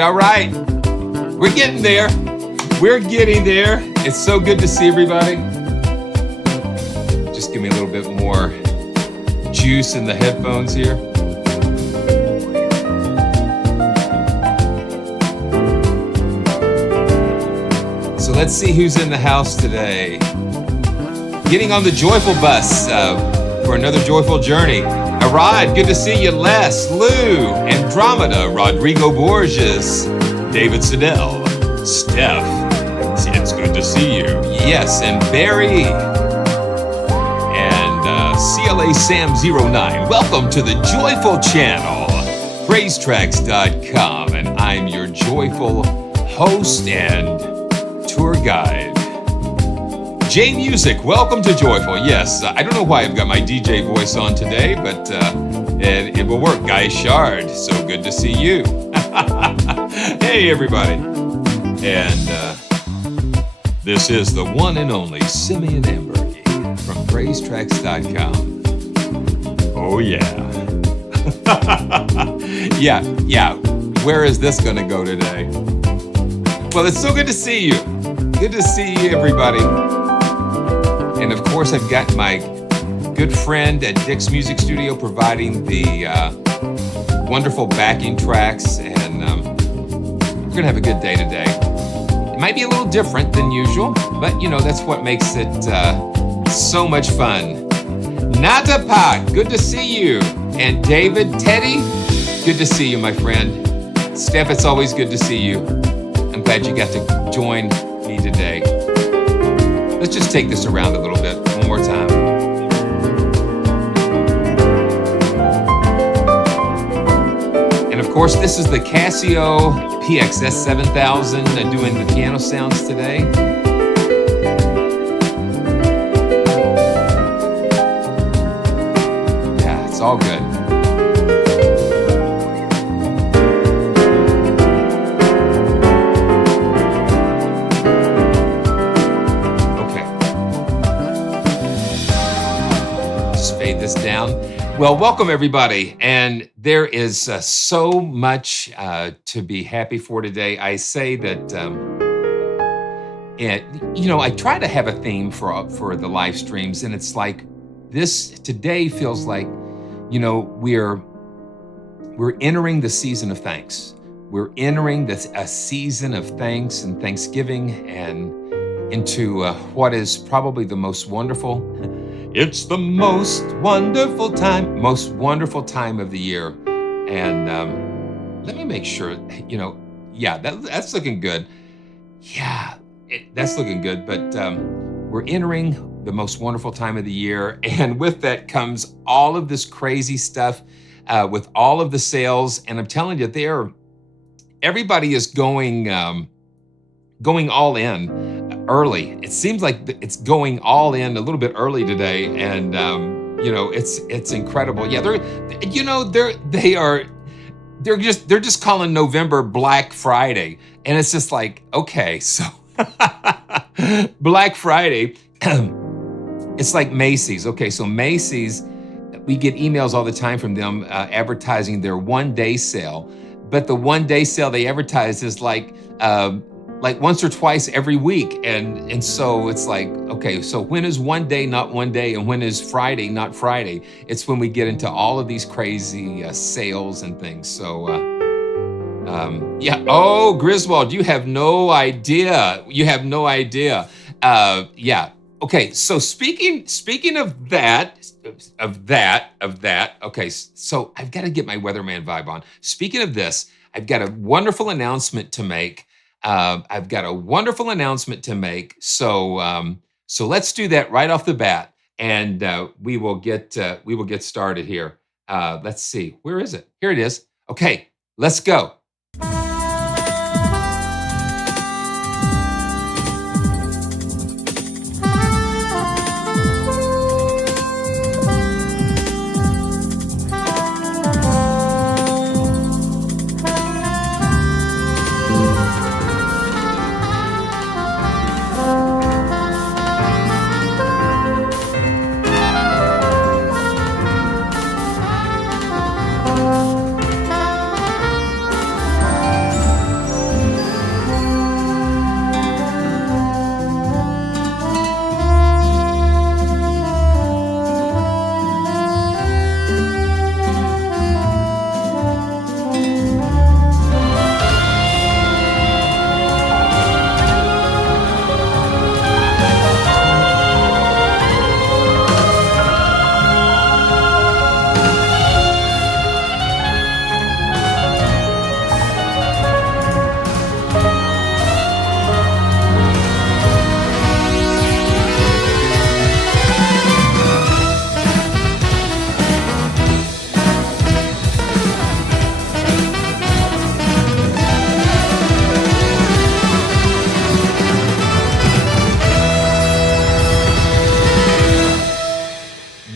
all right. We're getting there. We're getting there. It's so good to see everybody. Just give me a little bit more juice in the headphones here. So let's see who's in the house today. Getting on the joyful bus for another joyful journey. Arad, good to see you. Les, Lou, Andromeda, Rodrigo Borges, David Siddell, Steph, it's good to see you. Yes, and Barry, and CLA Sam09. Welcome to the Joyful Channel, PraiseTracks.com, and I'm your joyful host and tour guide. J Music, welcome to Joyful. Yes, I don't know why I've got my DJ voice on today, but it will work. Guy Shard, so good to see you. Hey, everybody. And this is the one and only Simeon Ambergy from PraiseTracks.com. Oh, yeah. Yeah. Where is this going to go today? Well, it's so good to see you. Good to see you, everybody. And of course, I've got my good friend at Dick's Music Studio providing the wonderful backing tracks, and we're gonna have a good day today. It might be a little different than usual, but you know, that's what makes it so much fun. Natapak, good to see you. And David, Teddy, good to see you, my friend. Steph, it's always good to see you. I'm glad you got to join me today. Let's just take this around a little bit one more time. And of course, this is the Casio PXS 7000 doing the piano sounds today. Yeah, it's all good. This down. Well, welcome everybody, and there is so much to be happy for today. I say that, I try to have a theme for the live streams, and it's like this today feels like, we're entering the season of thanks. We're entering a season of thanks and Thanksgiving, and into what is probably the most wonderful. It's the most wonderful time of the year. And let me make sure, that's looking good. Yeah, that's looking good. But we're entering the most wonderful time of the year. And with that comes all of this crazy stuff with all of the sales. And I'm telling you, everybody is going all in. Early. It seems like it's going all in a little bit early today, and it's incredible. Yeah, they're just calling November Black Friday, and it's just like, okay, so Black Friday, it's like Macy's. Okay, so Macy's, we get emails all the time from them advertising their one-day sale, but the one-day sale they advertise is like once or twice every week. And so it's like, okay, so when is one day not one day, and when is Friday not Friday? It's when we get into all of these crazy sales and things. So, oh, Griswold, you have no idea. Yeah. Okay, so speaking of that, okay, so I've got to get my weatherman vibe on. Speaking of this, I've got a wonderful announcement to make. So let's do that right off the bat, and we will get started here. Let's see, where is it? Here it is. Okay, let's go.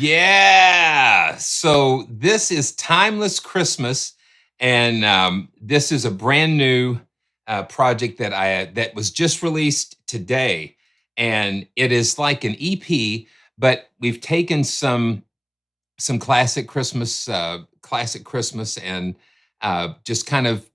Yeah. So this is Timeless Christmas, and this is a brand new project that was just released today, and it is like an EP, but we've taken some classic Christmas, and just kind of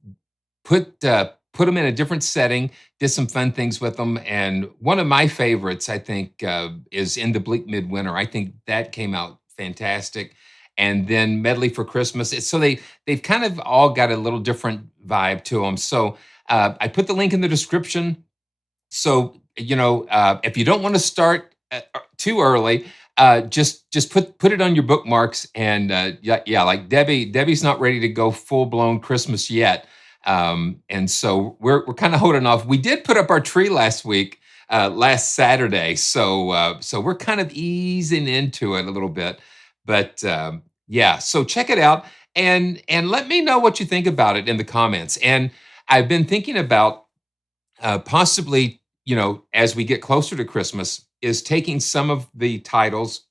put them in a different setting, did some fun things with them, and one of my favorites, I think, is "In the Bleak Midwinter." I think that came out fantastic, and then "Medley for Christmas." So they've kind of all got a little different vibe to them. So I put the link in the description. So if you don't want to start too early, just put it on your bookmarks, and yeah, like Debbie's not ready to go full blown Christmas yet, and so we're kind of holding off. We did put up our tree last week, last Saturday, so we're kind of easing into it a little bit, but yeah, so check it out, and let me know what you think about it in the comments. And I've been thinking about possibly, as we get closer to Christmas, is taking some of the titles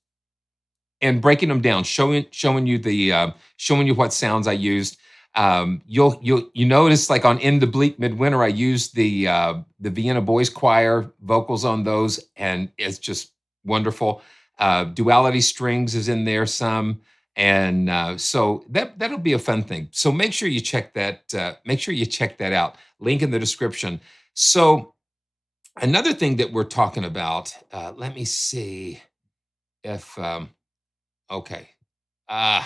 and breaking them down, showing you what sounds I used. You notice, like on "In the Bleak Midwinter," I used the Vienna Boys Choir vocals on those, and it's just wonderful. Duality Strings is in there some, and so that'll be a fun thing. So make sure you check that. Make sure you check that out. Link in the description. So another thing that we're talking about. Let me see if okay. Uh,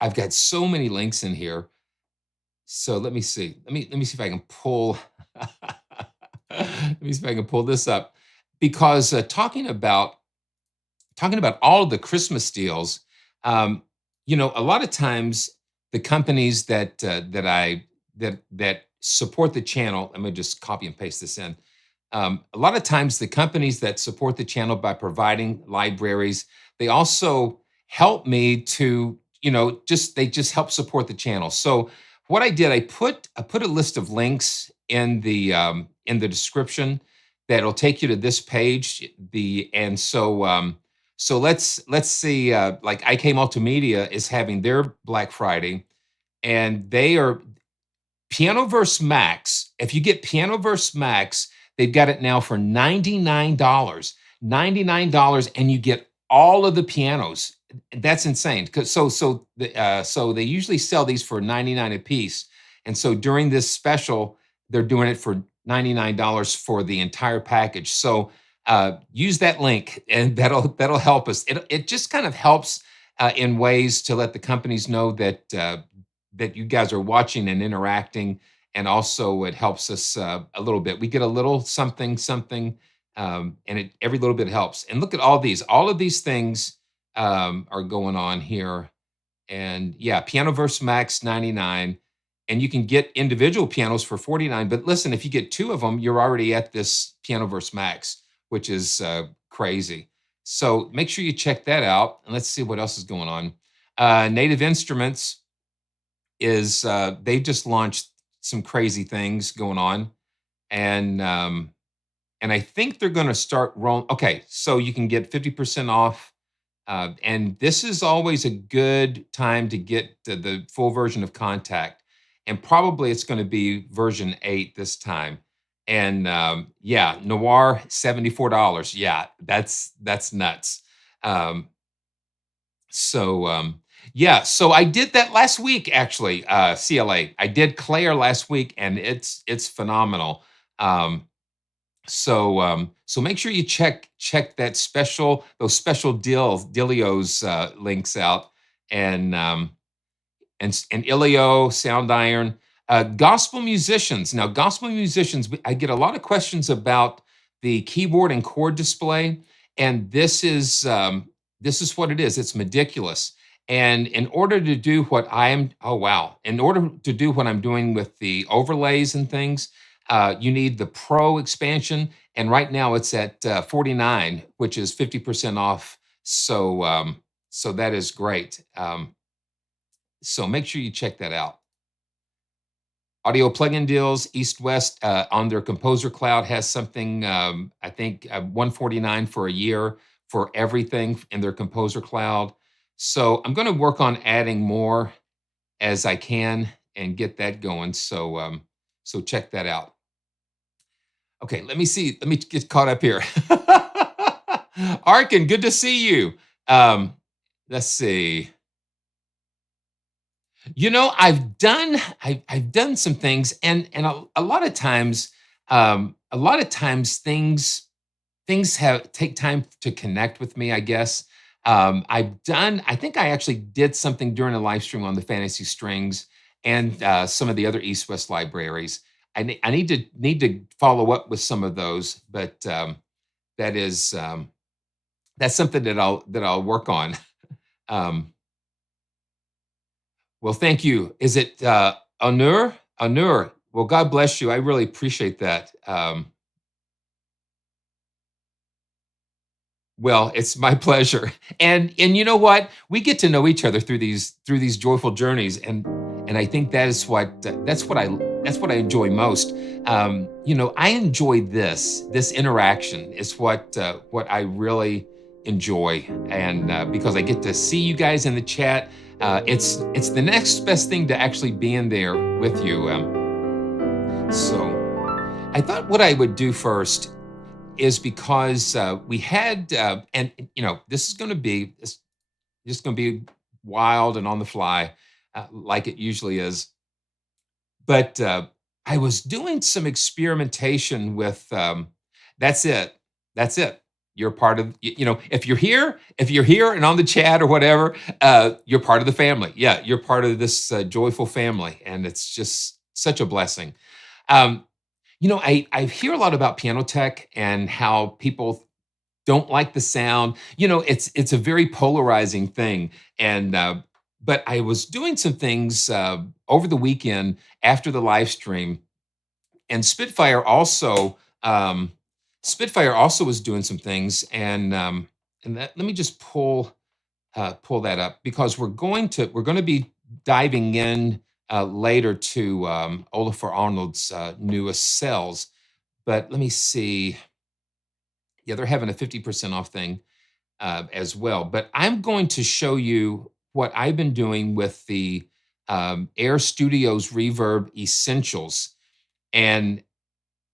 I've got so many links in here. So let me see. Let me see if I can pull. Let me see if I can pull this up, because talking about all of the Christmas deals. Um, a lot of times the companies that support the channel. Let me just copy and paste this in. A lot of times the companies that support the channel by providing libraries, they also help me to, they just help support the channel. So what I did, I put a list of links in the description that'll take you to this page. The and so let's see. Like IK Multimedia is having their Black Friday, and they are Pianoverse Max. If you get Pianoverse Max, they've got it now for $99. $99, and you get all of the pianos. That's insane. 'Cause so they usually sell these for 99 a piece. And so during this special, they're doing it for $99 for the entire package. So use that link, and that'll help us. It just kind of helps in ways to let the companies know that you guys are watching and interacting, and also it helps us a little bit. We get a little something, something, and every little bit helps. And look at all these. All of these things are going on here. And yeah, Pianoverse Max 99, and you can get individual pianos for 49. But listen, if you get two of them, you're already at this Pianoverse Max, which is crazy. So make sure you check that out. And let's see what else is going on. Native Instruments is they've just launched some crazy things going on, and I think they're going to start rolling. Okay, so you can get 50% off, and this is always a good time to get the full version of Contact, and probably it's going to be version 8 this time. And yeah, Noir $74. Yeah, that's nuts. Um, so yeah, so I did that last week, actually. CLA. I did Claire last week, and it's phenomenal. Um, so make sure you check those special Dilios links out, and and Ilio, Sound Iron, gospel musicians. Now, gospel musicians, I get a lot of questions about the keyboard and chord display, and this is what it is. It's meticulous. And in order to do what oh wow, in order to do what I'm doing with the overlays and things, you need the Pro expansion, and right now it's at 49, which is 50% off. So that is great. So make sure you check that out. Audio plugin deals, East West on their Composer Cloud has something, I think 149 for a year, for everything in their Composer Cloud. So I'm going to work on adding more as I can and get that going. So check that out. Okay, let me see. Let me get caught up here. Arkin, good to see you. Um, let's see. I've done some things, and a lot of times, things have take time to connect with me, I guess. I think I actually did something during a live stream on the Fantasy Strings and some of the other East West libraries. I need to follow up with some of those, but that is that's something that I'll work on. Um, well, thank you. Is it Anur? Anur. Well, God bless you. I really appreciate that. Well, it's my pleasure. And you know what? We get to know each other through these joyful journeys, and I think that's what I enjoy most. I enjoy this interaction is what I really enjoy, and because I get to see you guys in the chat, it's the next best thing to actually being there with you. So I thought what I would do first is because we had, and this is going to be it's just going to be wild and on the fly, like it usually is. But I was doing some experimentation with. That's it. That's it. You're part of. If you're here and on the chat or whatever, you're part of the family. Yeah, you're part of this joyful family, and it's just such a blessing. Um, I hear a lot about piano tech and how people don't like the sound. It's a very polarizing thing. And but I was doing some things over the weekend after the live stream, and Spitfire also was doing some things, and let me just pull that up because we're going to be diving in later to Olafur Arnalds' newest cells. But let me see. Yeah, they're having a 50% off thing as well. But I'm going to show you what I've been doing with the Air Studios Reverb Essentials, and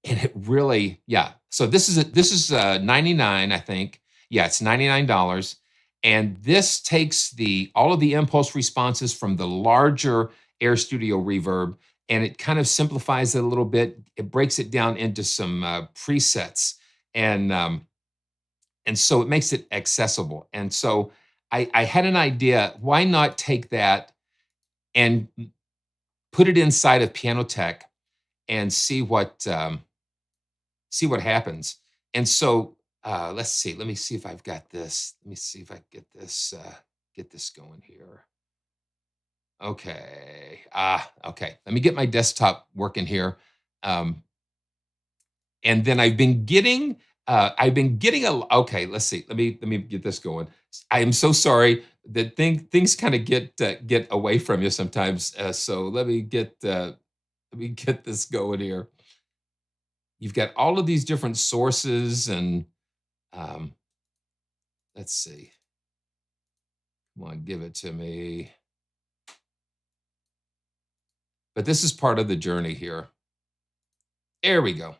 it really, yeah. So this is 99, I think. Yeah, it's $99, and this takes the all of the impulse responses from the larger Air Studio Reverb, and it kind of simplifies it a little bit. It breaks it down into some presets, and and so it makes it accessible. And so I had an idea. Why not take that and put it inside of Piano Tech and see what happens? And so let's see. Let me see if I've got this. Let me see if I get this going here. Okay. Okay. Let me get my desktop working here. Um, and then I've been getting a okay, let's see. Let me get this going. I am so sorry that things kind of get away from you sometimes. So let me get this going here. You've got all of these different sources, and um, let's see. Come on, give it to me. But this is part of the journey here. There we go.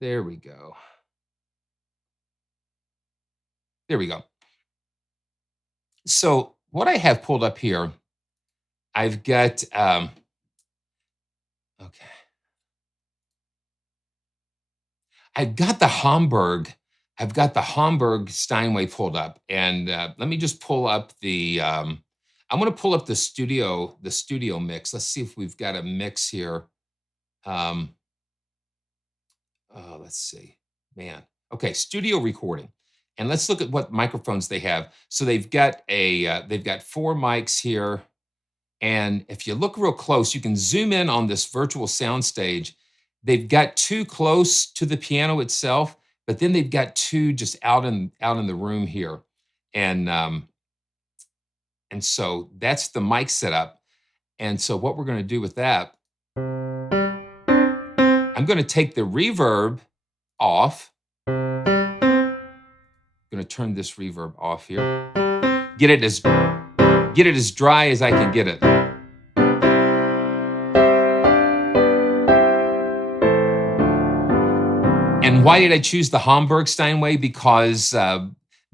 There we go. There we go. So what I have pulled up here, I've got okay. I've got the Hamburg. I've got the Hamburg Steinway pulled up, and let me just pull up the. I'm going to pull up the studio mix. Let's see if we've got a mix here. Um, oh, let's see, man. Okay, studio recording, and let's look at what microphones they have. So they've got four mics here, and if you look real close, you can zoom in on this virtual soundstage. They've got two close to the piano itself, but then they've got two just out in the room here. And so that's the mic setup. And so what we're going to do with that, I'm going to take the reverb off, gonna turn this reverb off here. Get it as dry as I can get it. And why did I choose the Hamburg Steinway? Because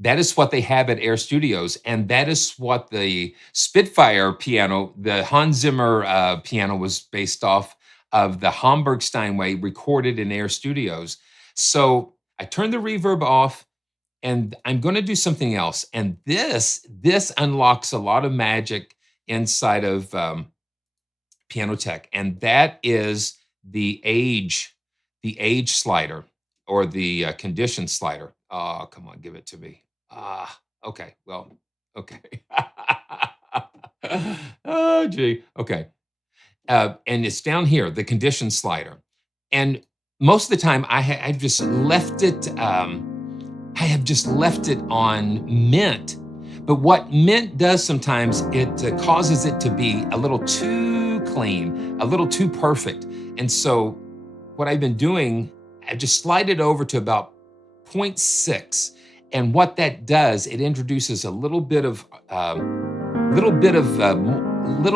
that is what they have at Air Studios, and that is what the Spitfire piano, the Hans Zimmer piano, was based off of the Hamburg Steinway recorded in Air Studios. So I turned the reverb off, and I'm going to do something else. And this unlocks a lot of magic inside of Piano Tech, and that is the age slider, or the condition slider. Oh, come on, give it to me. Okay, well, okay. Oh, gee, okay. And it's down here, the condition slider. And most of the time, I've just left it. I have just left it on mint. But what mint does sometimes, it causes it to be a little too clean, a little too perfect. And so what I've been doing, I just slide it over to about 0.6. And what that does, it introduces a little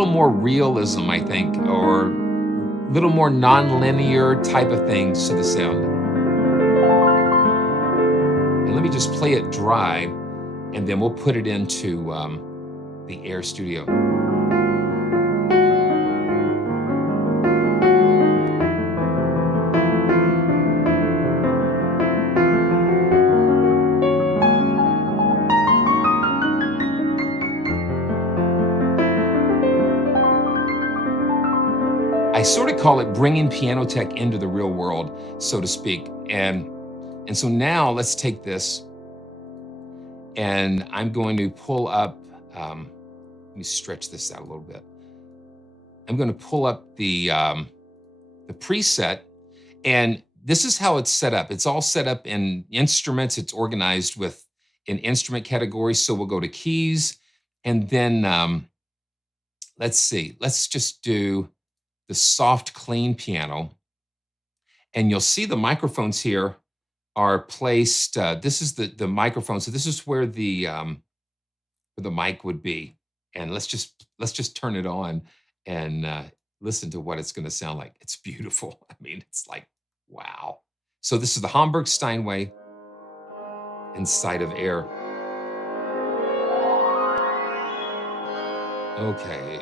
more realism, I think, or a little more non-linear type of things to the sound. And let me just play it dry, and then we'll put it into the Air Studio. I sort of call it bringing Piano Tech into the real world, so to speak. And so now let's take this, and I'm going to pull up, let me stretch this out a little bit. I'm going to pull up the preset, and this is how it's set up. It's all set up in instruments. It's organized in instrument categories. So we'll go to keys, and then let's see. Let's just do the soft, clean piano. And you'll see the microphones here are placed. This is the microphone. So this is where the mic would be. And let's just turn it on and listen to what it's going to sound like. It's beautiful. I mean, it's like, wow. So this is the Hamburg Steinway inside of Air. Okay.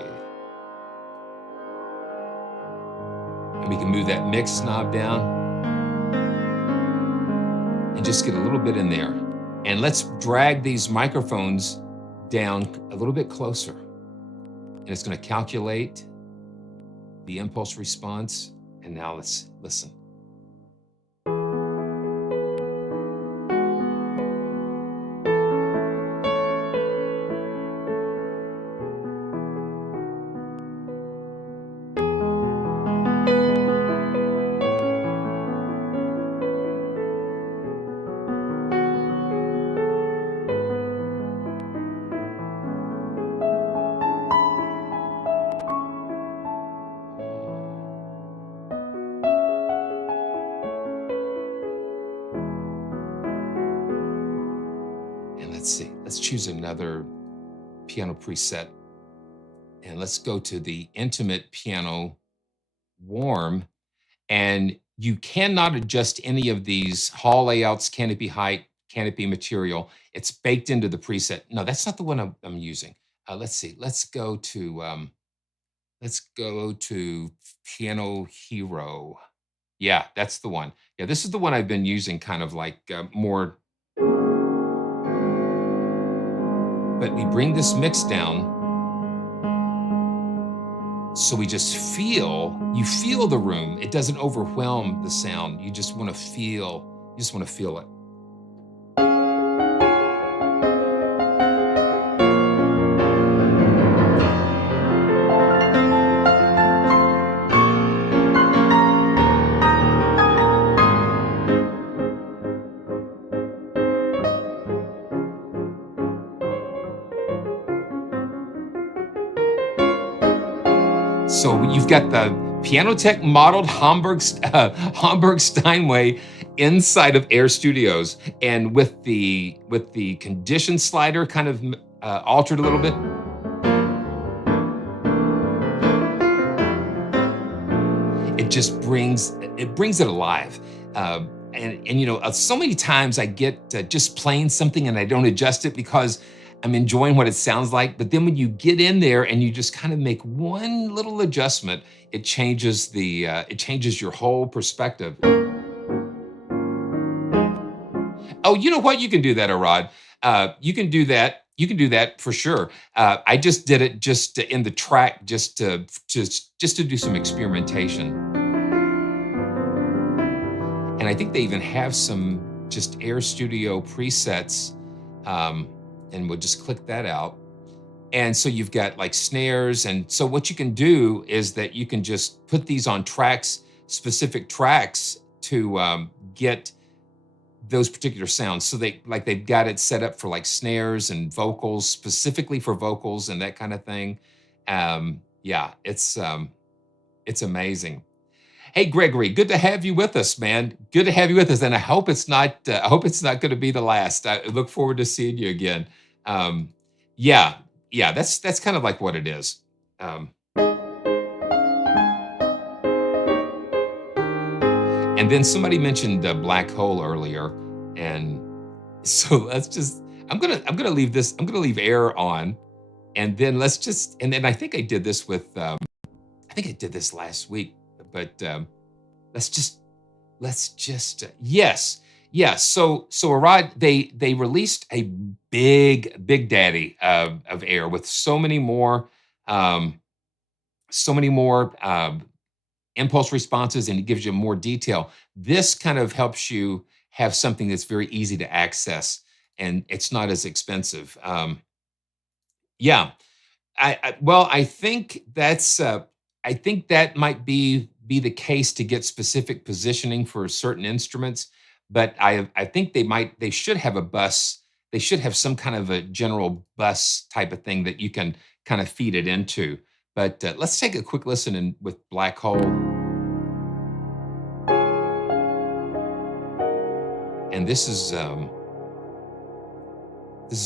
And we can move that mix knob down and just get a little bit in there. And let's drag these microphones down a little bit closer. And it's going to calculate the impulse response. And now let's listen. Let's see, let's choose another piano preset, and let's go to the Intimate Piano Warm. And you cannot adjust any of these hall layouts, canopy height, canopy material. It's baked into the preset. No, that's not the one I'm using. Let's see, let's go to Piano Hero. Yeah, that's the one. Yeah, this is the one I've been using, kind of like more. But we bring this mix down, so we just you feel the room. It doesn't overwhelm the sound. You just want to feel it. So you've got the Piano Tech modeled Hamburg Steinway inside of Air Studios, and with the condition slider kind of altered a little bit, it just brings it alive. And so many times I get just playing something and I don't adjust it because I'm enjoying what it sounds like. But then when you get in there and you just kind of make one little adjustment, it changes your whole perspective. Oh, you know what? You can do that, Arad. You can do that. You can do that for sure. I just did it just in the track, just to do some experimentation. And I think they even have some just Air Studio presets. Um, and we'll just click that out. And so you've got like snares. And so what you can do is that you can just put these on tracks, specific tracks to get those particular sounds. So they've got it set up for like snares and vocals, specifically for vocals and that kind of thing. Yeah, it's amazing. Hey, Gregory, good to have you with us, man. Good to have you with us, and I hope it's not going to be the last. I look forward to seeing you again. Um, yeah, yeah, that's kind of like what it is. And then somebody mentioned a black hole earlier, and so I'm gonna leave this. I'm gonna leave air on, and then and then I think I did this with. I think I did this last week, but let's just yes, yes. So Arad, they released a big daddy of air with um, so many more impulse responses, and it gives you more detail. This kind of helps you have something that's very easy to access, and it's not as expensive. Yeah, well, I think that might be the case to get specific positioning for certain instruments, but I think they should have a bus. They should have some kind of a general bus type of thing that you can kind of feed it into. But let's take a quick listen with Black Hole, and this is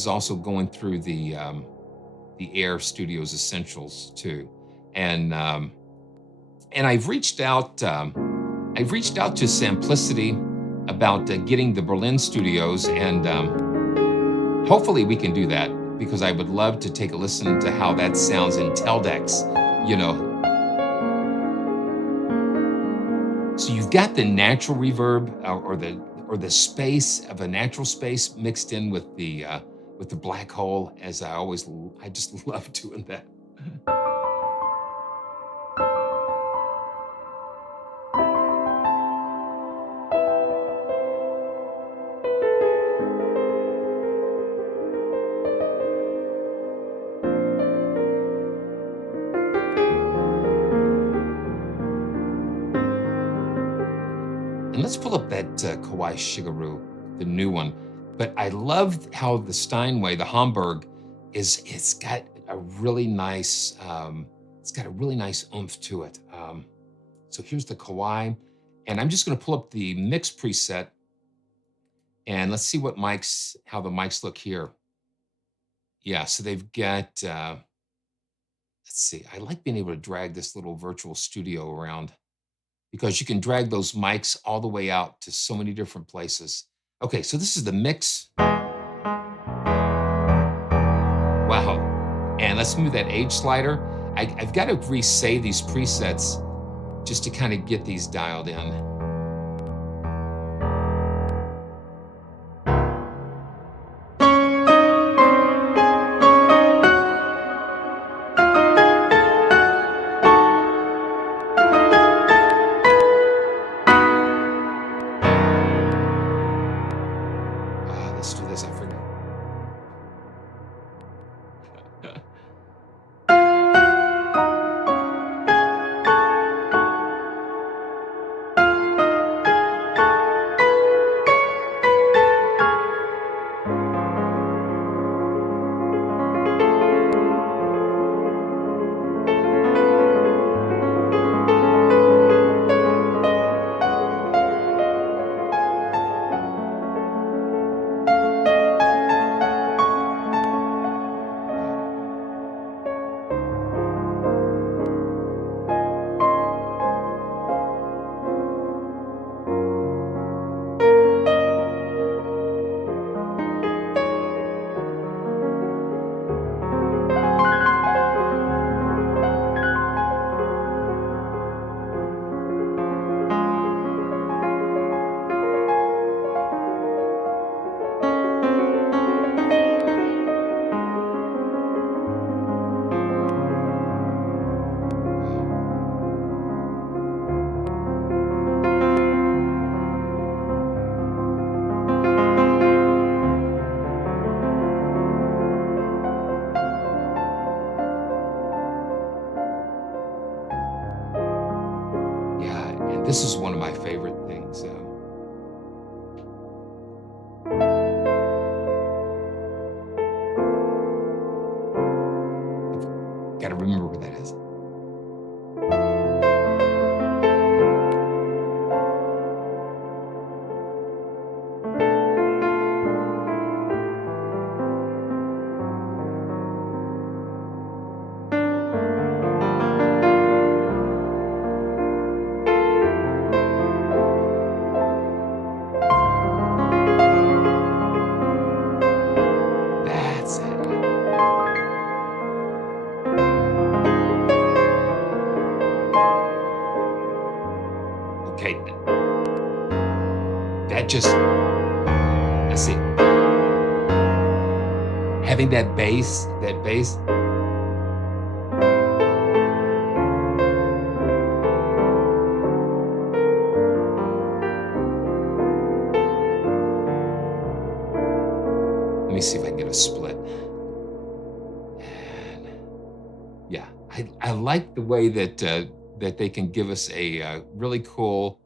also going through the Air Studios Essentials too, and and I've reached out to Simplicity about getting the Berlin studios, and hopefully we can do that because I would love to take a listen to how that sounds in Teldex. You know, so you've got the natural reverb or the space of a natural space mixed in with the black hole. As I just love doing that. And let's pull up that Kawai Shigeru, the new one. But I love how the Steinway, the Hamburg, it's got a really nice oomph to it. So here's the Kawai, and I'm just going to pull up the mix preset, and let's see how the mics look here. Yeah, so they've got. Let's see. I like being able to drag this little virtual studio around, because you can drag those mics all the way out to so many different places. Okay, so this is the mix. Wow. And let's move that age slider. I've got to resave these presets just to kind of get these dialed in. Let's do this. I forgot. This is one of my favorite things. Got to remember where that is. That's it. Okay, that just, let's see, having that bass, let me see if I can get a split. And yeah, I like the way that that they can give us a really cool,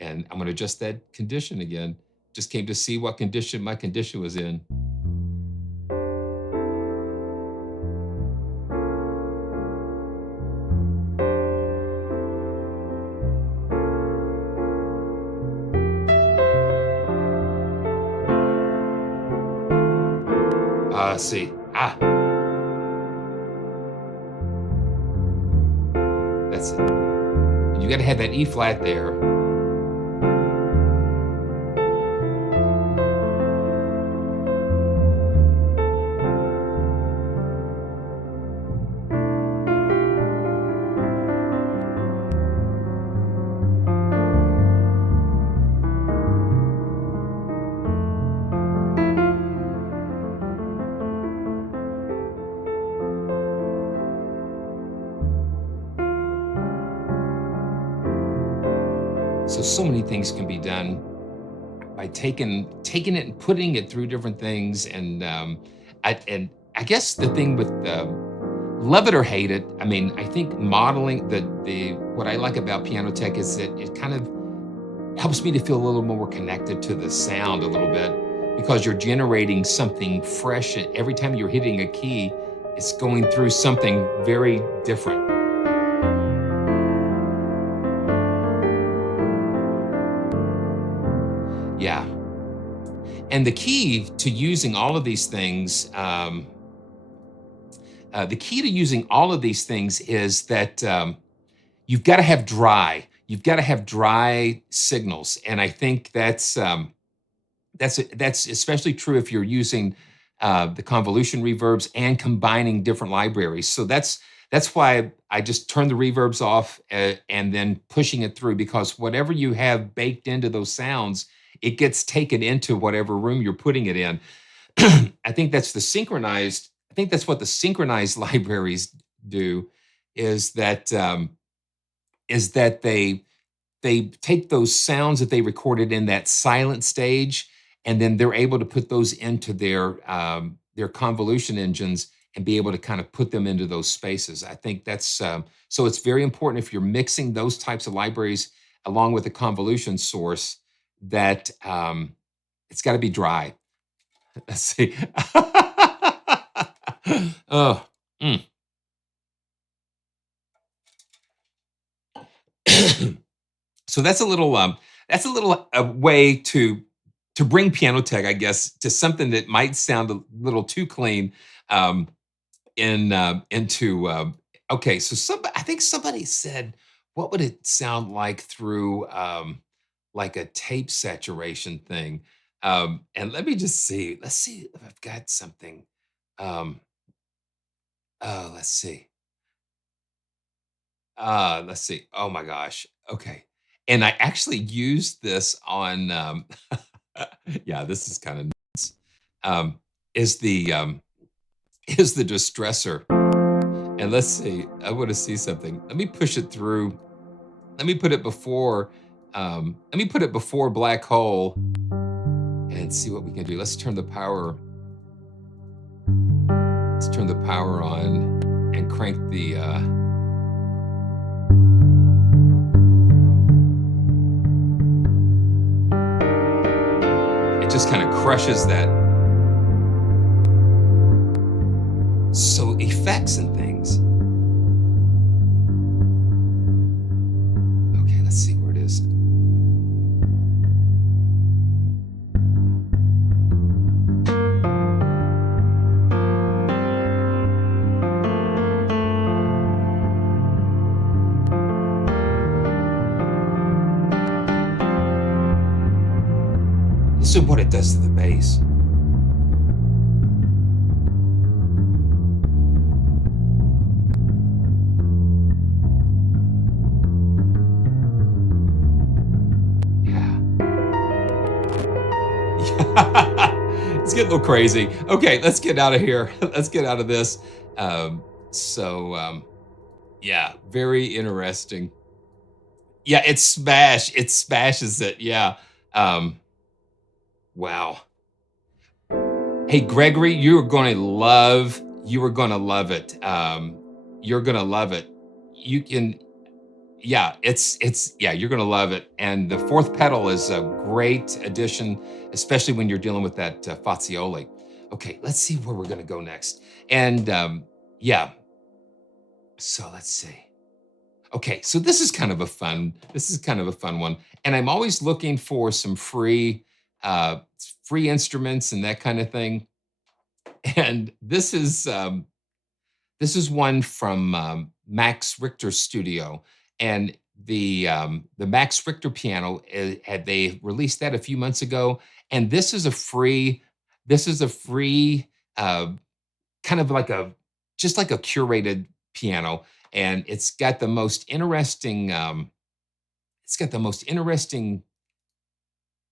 and I'm gonna adjust that condition again. Just came to see what condition my condition was in. Let's see. That's it. You gotta have that E flat there. So many things can be done by taking it and putting it through different things. And I guess the thing with love it or hate it, I mean, I think modeling the what I like about piano tech is that it kind of helps me to feel a little more connected to the sound a little bit, because you're generating something fresh and every time you're hitting a key. It's going through something very different. Yeah. And the key to using all of these things, the key to using all of these things is that you've got to have dry. You've got to have dry signals, and I think that's especially true if you're using the convolution reverbs and combining different libraries. So that's why I just turn the reverbs off and then pushing it through, because whatever you have baked into those sounds, it gets taken into whatever room you're putting it in. I think that's the synchronized. I think that's what the synchronized libraries do, is that they take those sounds that they recorded in that silent stage, and then they're able to put those into their convolution engines and be able to kind of put them into those spaces. I think that's so it's very important if you're mixing those types of libraries along with a convolution source that it's got to be dry. Let's see. Oh, mm. So that's a little way to bring piano tech, I guess, to something that might sound a little too clean. Um, into okay, so I think somebody said, what would it sound like through like a tape saturation thing? And let me just see. Let's see if I've got something. Um, oh, let's see. Let's see. Oh my gosh. Okay. And I actually used this on yeah, this is kind of um is the um is the distressor. And let's see. I want to see something. Let me push it through. Let me put it before black hole and see what we can do. Let's turn the power on and crank the just kind of crushes that. So effects and things. Okay, let's see where it is. Listen what it does to the bass. Yeah. It's getting a little crazy. Okay, let's get out of here. Let's get out of this. Yeah, very interesting. Yeah, it smashes it. Yeah. Um, wow. Hey, Gregory, you are gonna love it. You're gonna love it. You can, yeah, yeah, you're gonna love it. And the fourth pedal is a great addition, especially when you're dealing with that Fazioli. Okay, let's see where we're gonna go next. And yeah, so let's see. Okay, so this is kind of a fun one. And I'm always looking for some free instruments and that kind of thing. And this is one from Max Richter's studio, and the Max Richter piano had they released that a few months ago, and this is a free uh, kind of like a just like a curated piano, and it's got the most interesting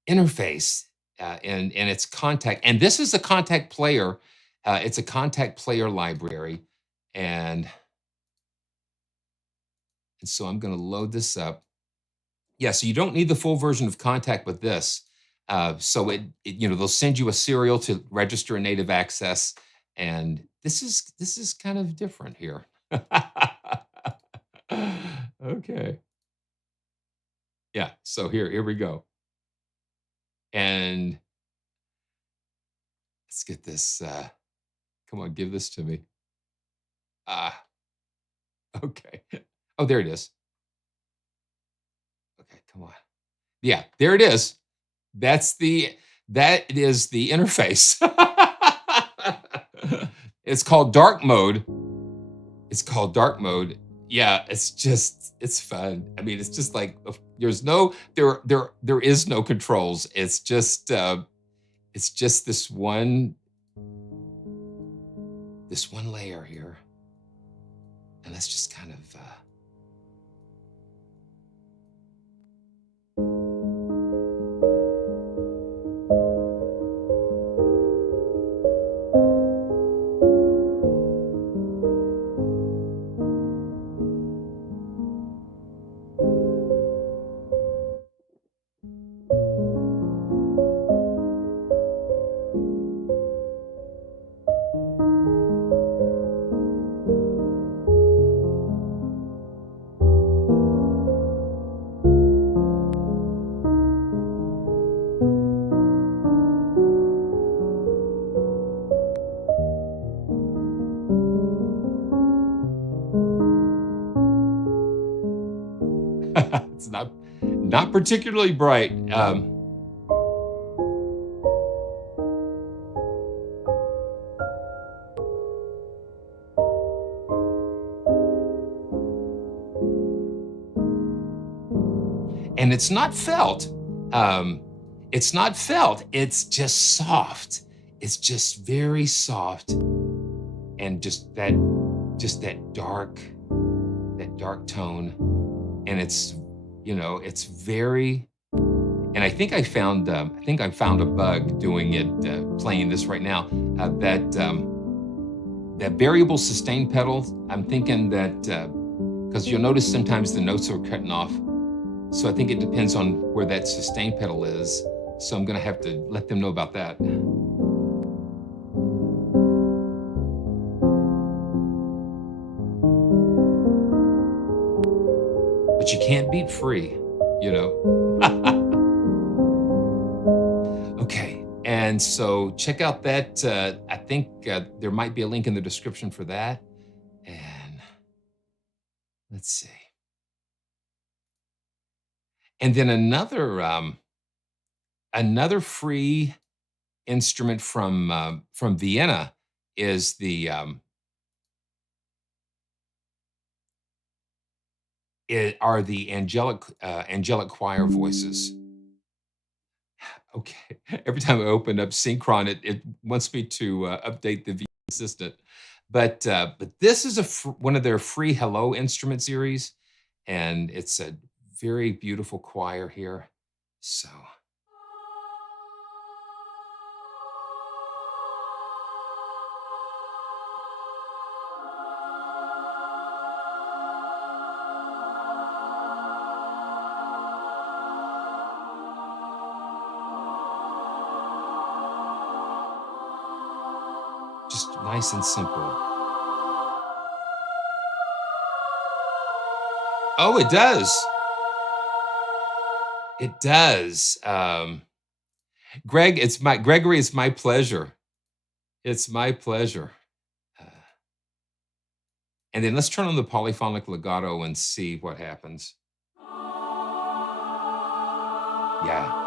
interface and its contact. And this is a contact player. It's a contact player library, and so I'm going to load this up. Yeah, so you don't need the full version of Contact with this. So they'll send you a serial to register a native access, and this is kind of different here. Okay. Yeah. So here we go, and let's get this. Come on, give this to me. Ah, okay. Oh, there it is. Okay, come on. Yeah, there it is. That is the interface. It's called dark mode. It's called dark mode. Yeah, it's fun. I mean, it's just like there is no controls. It's just this one layer here. And let's just kind of it's not particularly bright. And it's not felt. Um, it's not felt. It's just soft. It's just very soft, and just that dark tone. And it's very. And I think I found a bug doing it, playing this right now. That variable sustain pedal. I'm thinking that because you'll notice sometimes the notes are cutting off. So I think it depends on where that sustain pedal is. So I'm gonna have to let them know about that. But you can't beat free, you know? Okay, And so check out that. I think there might be a link in the description for that. And let's see. And then another free instrument from Vienna is are the angelic choir voices. Okay. Every time I open up Synchron, it wants me to update the VO assistant. But this is one of their free Hello instrument series, and it's a very beautiful choir here. So just nice and simple. Oh, it does. It does. Gregory. It's my pleasure. It's my pleasure. Uh, and then let's turn on the polyphonic legato and see what happens. Yeah.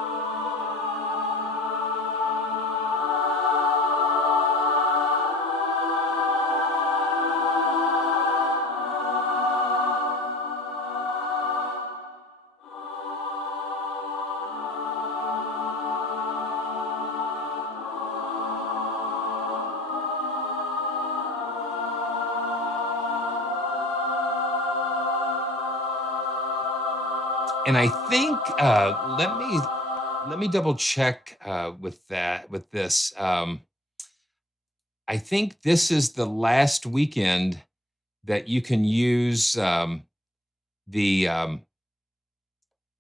And I think let me double check with this. I think this is the last weekend that you can use the um,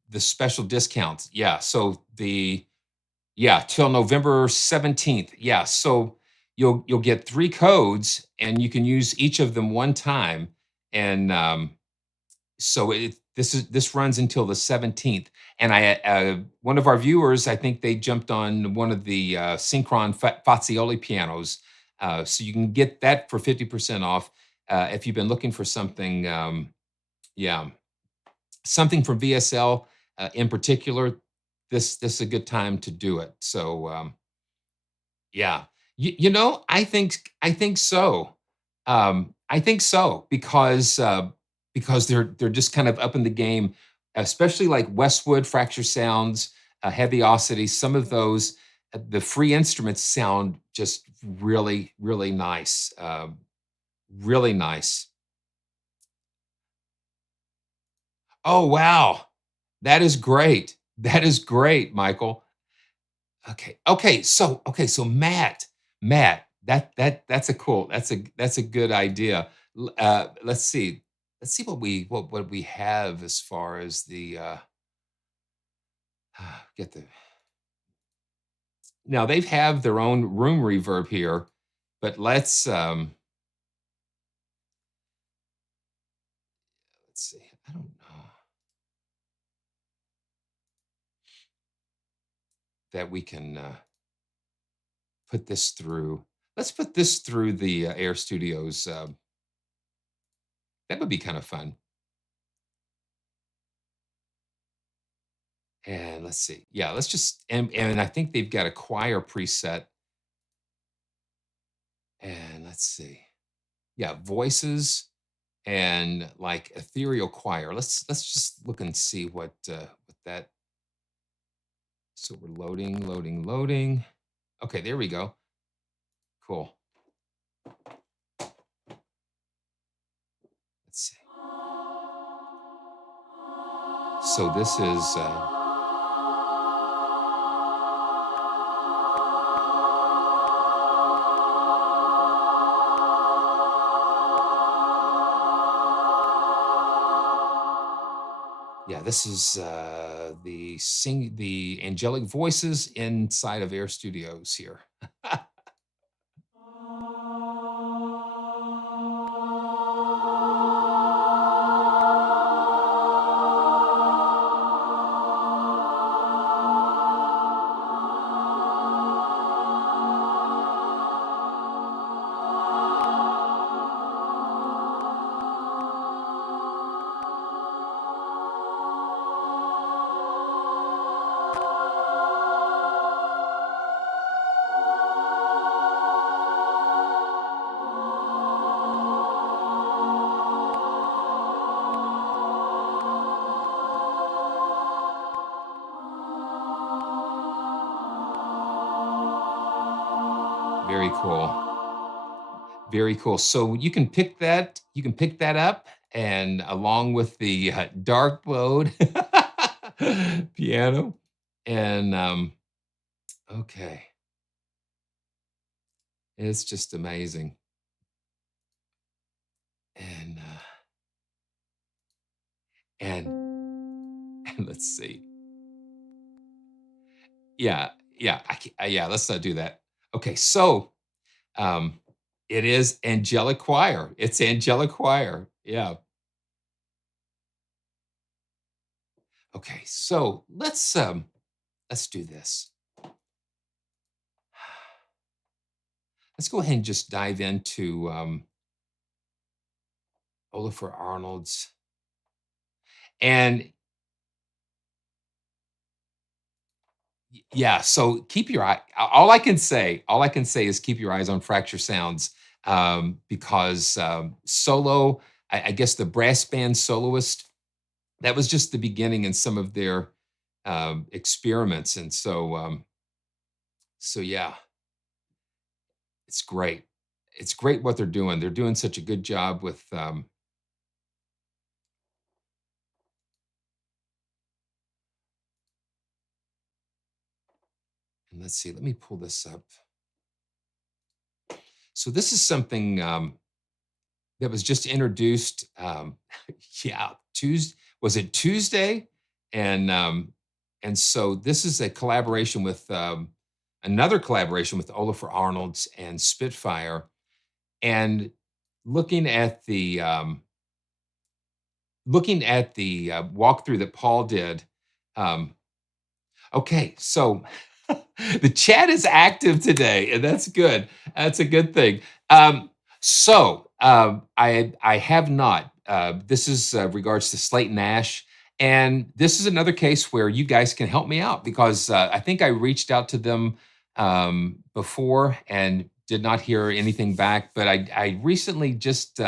the special discounts. Yeah. So till November 17th. Yeah. So you'll get 3 codes and you can use each of them one time. And so this runs until the 17th. And one of our viewers, I think they jumped on one of the Synchron Fazioli pianos. So you can get that for 50% off if you've been looking for something. Yeah, something from VSL in particular. This is a good time to do it. So yeah, I think so. I think so because they're just kind of up in the game, especially like Westwood, Fracture Sounds, Heaviosity. Some of those, the free instruments sound just really, really nice. Really nice. Oh wow, that is great. That is great, Michael. Okay, so Matt, that's a good idea. Let's see what we have as far as the get the now they have their own room reverb here, but let's see. I don't know that we can put this through. Let's put this through the Air Studios. That would be kind of fun. And let's see. Yeah, let's just and I think they've got a choir preset. And let's see. Yeah, voices and like ethereal choir. Let's just look and see what that. So we're loading. Okay, there we go. Cool. Let's see. So this is yeah, this is the angelic voices inside of Air Studios here. Very cool. Very cool. So you can pick that up, and along with the dark mode piano, and okay, it's just amazing. And and and let's see, yeah, yeah, yeah. Let's not do that. Okay, so um, it is angelic choir. It's angelic choir. Yeah. Okay, so let's do this. Let's go ahead and just dive into Ólafur Arnalds. And yeah, so keep your eye. All I can say is keep your eyes on Fracture Sounds, because solo. I guess the brass band soloist, that was just the beginning in some of their experiments, and so yeah, it's great. It's great what they're doing. They're doing such a good job with. And let's see. Let me pull this up. So this is something that was just introduced. Yeah, Tuesday, was it Tuesday? And and so this is a collaboration with another collaboration with Olafur Arnolds and Spitfire. And looking at the walkthrough that Paul did. Um, okay, so the chat is active today, and that's good. That's a good thing. I have not. This is regards to Slate Nash, and this is another case where you guys can help me out because I think I reached out to them before and did not hear anything back. But I recently just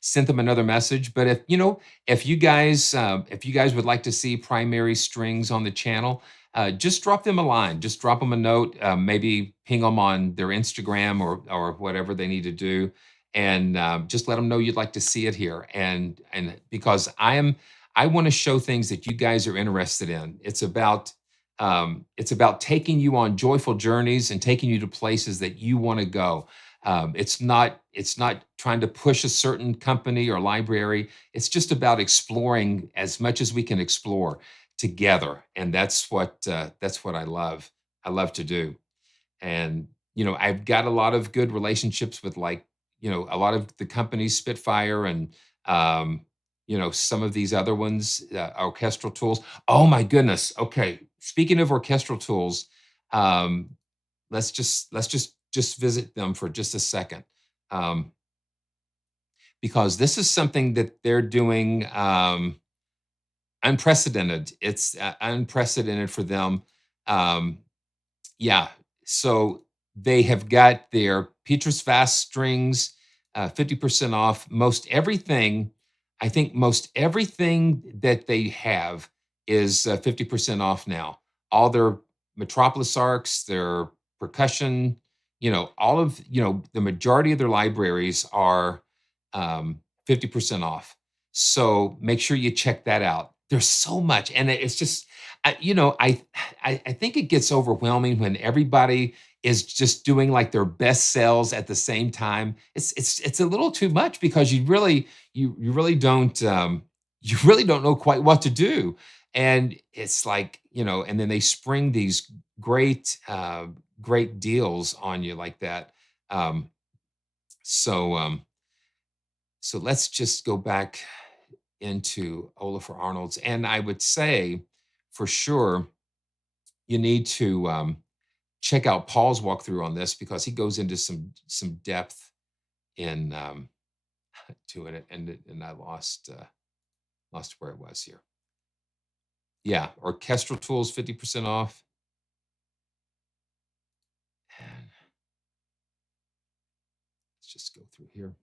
sent them another message. But if you guys would like to see primary strings on the channel, just drop them a line. Just drop them a note. Maybe ping them on their Instagram or whatever they need to do, and just let them know you'd like to see it here. And because I want to show things that you guys are interested in. It's about taking you on joyful journeys and taking you to places that you want to go. It's not trying to push a certain company or library. It's just about exploring as much as we can explore together, and that's what I love. I love to do. And I've got a lot of good relationships with, like, a lot of the companies, Spitfire, and um, some of these other ones, orchestral tools. Oh my goodness. Okay, speaking of orchestral tools, um, let's just visit them for just a second, um, because this is something that they're doing. Unprecedented. It's unprecedented for them. Um, yeah. So they have got their Petrus Vast strings, 50% off. Most everything, I think most everything that they have is 50% off now. All their Metropolis arcs, their percussion, the majority of their libraries are 50% off. So make sure you check that out. There's so much. And it's just, I, you know, I think it gets overwhelming when everybody is just doing like their best sells at the same time. It's a little too much because you really don't you really don't know quite what to do. And it's like, and then they spring these great deals on you like that. Um, so so let's just go back into Olafur Arnold's. And I would say for sure you need to check out Paul's walkthrough on this because he goes into some depth in doing it. And I lost where it was here. Yeah, orchestral tools 50% off. And let's just go through here.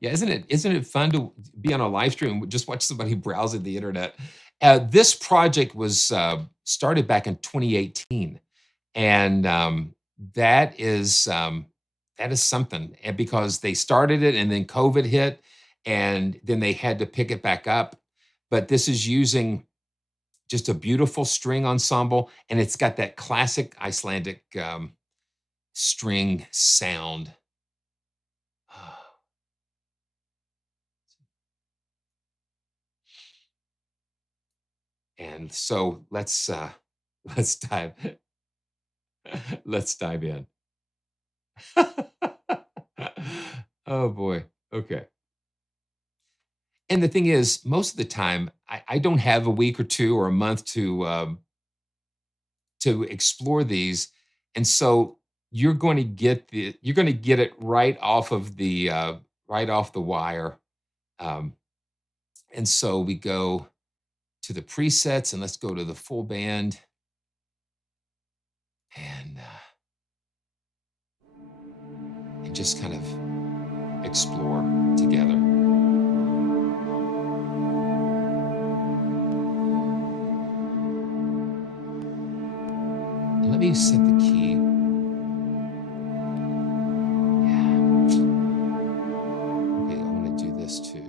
Yeah, isn't it fun to be on a live stream and just watch somebody browsing the internet? This project was started back in 2018, and that is um, that is something, and because they started it and then COVID hit, and then they had to pick it back up. But this is using just a beautiful string ensemble, and it's got that classic Icelandic string sound. And so let's dive let's dive in. Oh boy. Okay. And the thing is, most of the time, I don't have a week or two or a month to explore these, and so you're going to get it right off the wire. Um, and so we go to the presets, and let's go to the full band, and just kind of explore together. And let me set the key. Yeah. Okay, I'm going to do this too.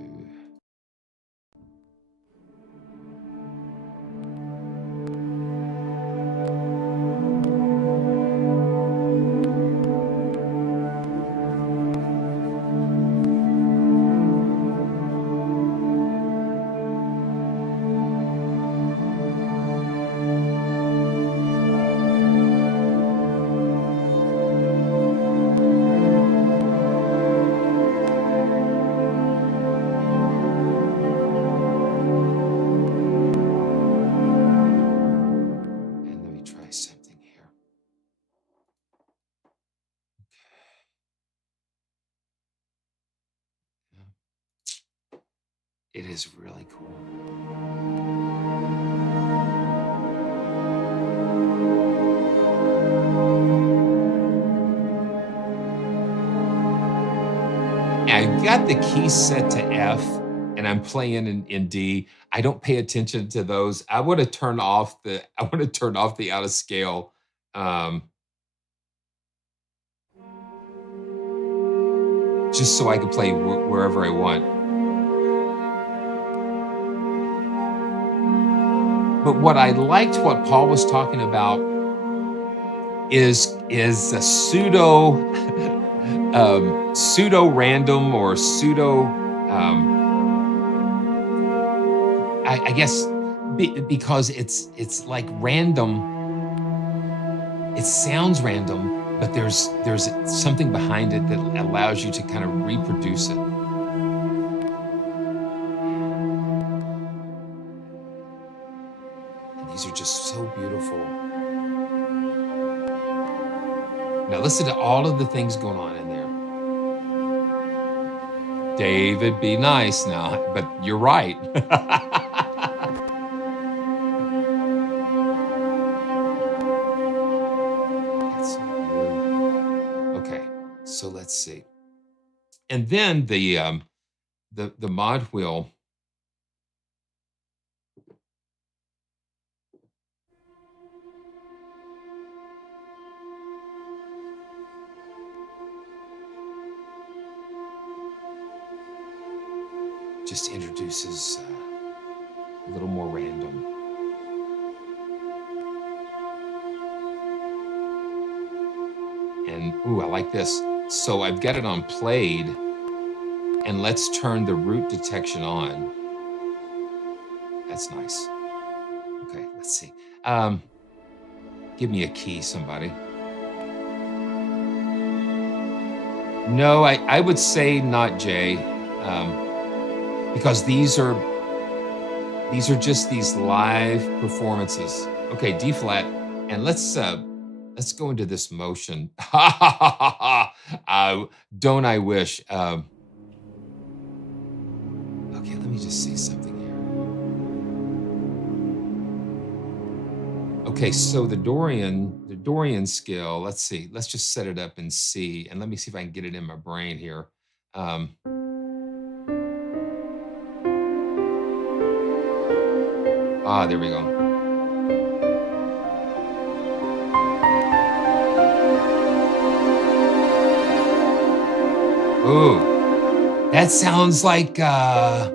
And let me try something here. It is really cool. I got the key set to F, and I'm playing in D. I don't pay attention to those. I want to turn off the out of scale, um, just so I can play wherever I want. But what I liked what Paul was talking about is a pseudo random or pseudo I guess because it's like random. It sounds random, but there's something behind it that allows you to kind of reproduce it. And these are just so beautiful. Now listen to all of the things going on in there. David, be nice now, but you're right. That's so weird. Okay, so let's see. And then the mod wheel just introduces a little more random. And ooh, I like this. So I've got it on played, and let's turn the root detection on. That's nice. Okay, let's see. Give me a key, somebody. No, I would say not J, because these are just these live performances. Okay, D flat, and let's go into this motion. Don't I wish? Okay, let me just see something here. Okay, so the Dorian scale. Let's see. Let's just set it up in C, and let me see if I can get it in my brain here. Um, there we go. Ooh, that sounds like, oh,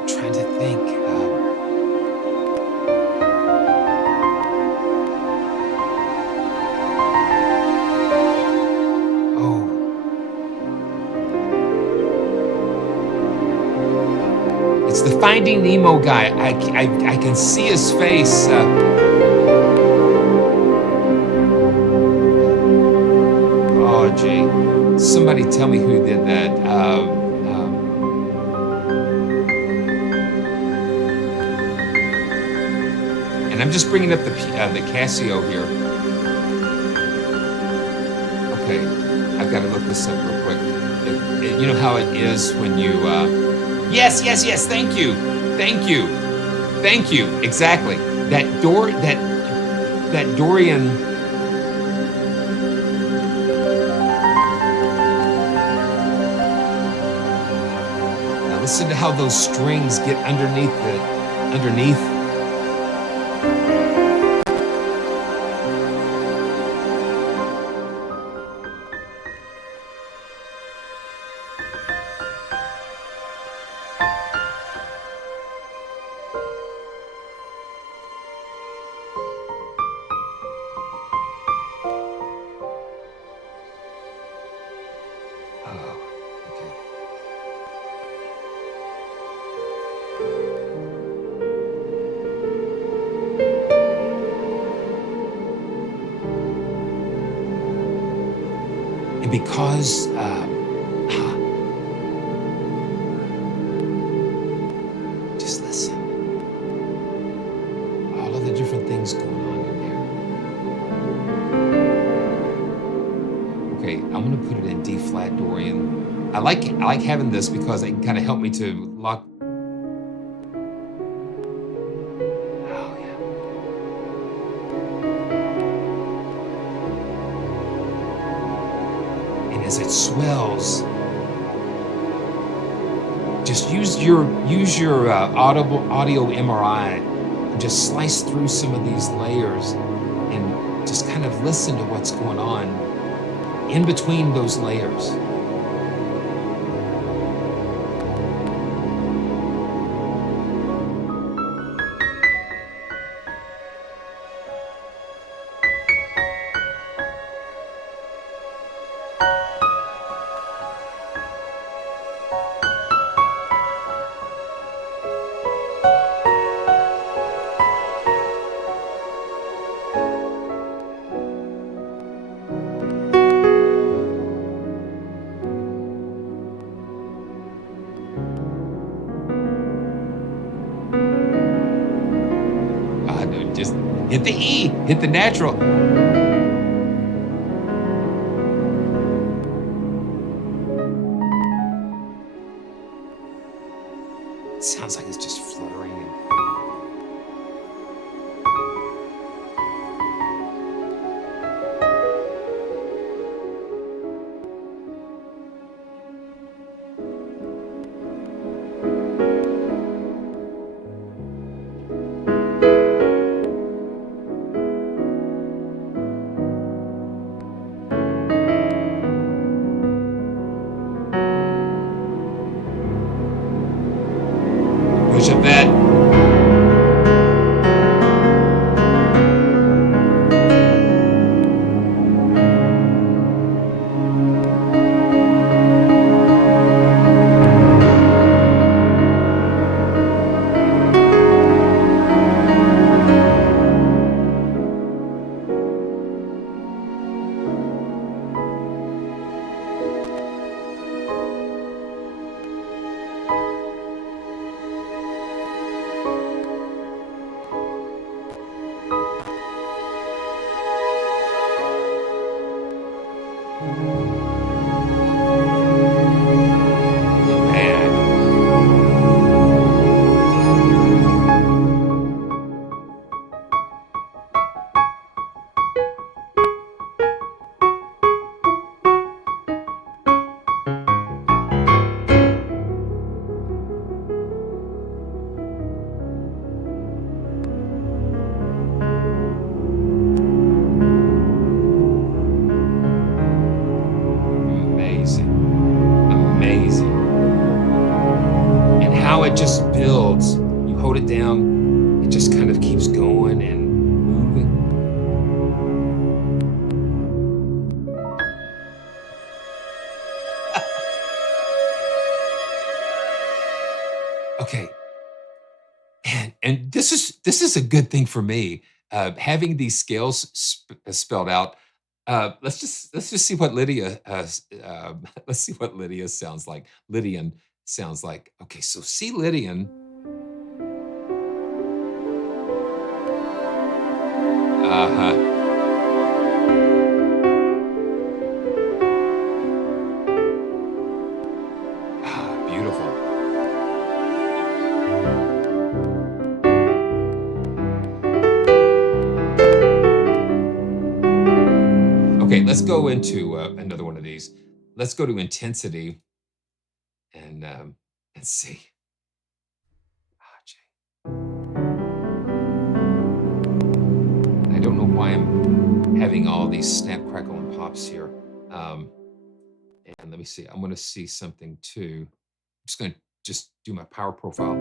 I'm trying to think. Oh, it's the Finding Nemo guy. I can see his face. Oh, gee. Somebody tell me who did that. And I'm just bringing up the Casio here. Okay, I've got to look this up real quick. You know how it is when you. Yes, yes, yes. Thank you, thank you, thank you. Exactly. That Dorian. Now listen to how those strings get underneath. Oh, okay. And because just listen, all of the different things going on in there. Okay, I'm gonna put it in D flat Dorian. I like having this because it can kind of help me to lock. Oh yeah. And as it swells, just use your audio MRI and just slice through some of these layers and just kind of listen to what's going on in between those layers. Dude, just hit the E, hit the natural. It sounds like it's just fluttering. Push up that. how it just builds. You hold it down, it just kind of keeps going and moving. Okay, and this is a good thing for me. Having these scales spelled out. Let's just see what Lydia let's see what Lydia sounds like. Lydian sounds like. Okay, so C Lydian. Uh-huh. Ah, beautiful. Okay, let's go into another one of these. Let's go to intensity and see. Ah, I don't know why I'm having all these snap, crackle, and pops here. Um, and let me see. I'm going to see something too. I'm just going to just do my power profile.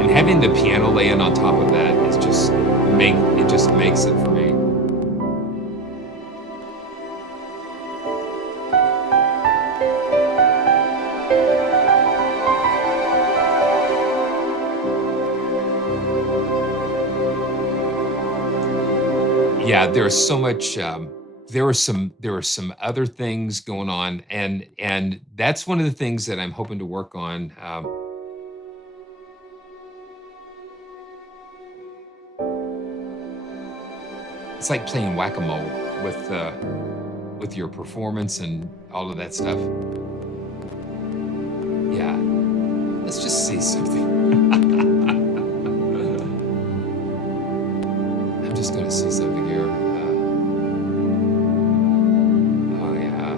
And having the piano laying on top of that is just makes it for me. Yeah, there's so much. There are some other things going on, and that's one of the things that I'm hoping to work on. It's like playing whack-a-mole with your performance and all of that stuff. Yeah, let's just see something. I'm just gonna see something here. Oh yeah,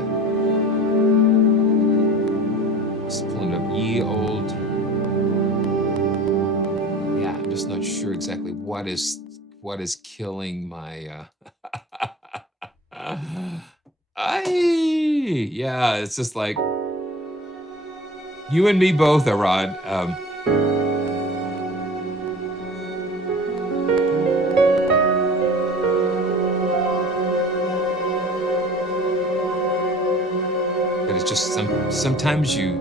just pulling up ye old. Yeah, I'm just not sure exactly what is killing my. I yeah, it's just like you and me both, Arad. But it's just sometimes you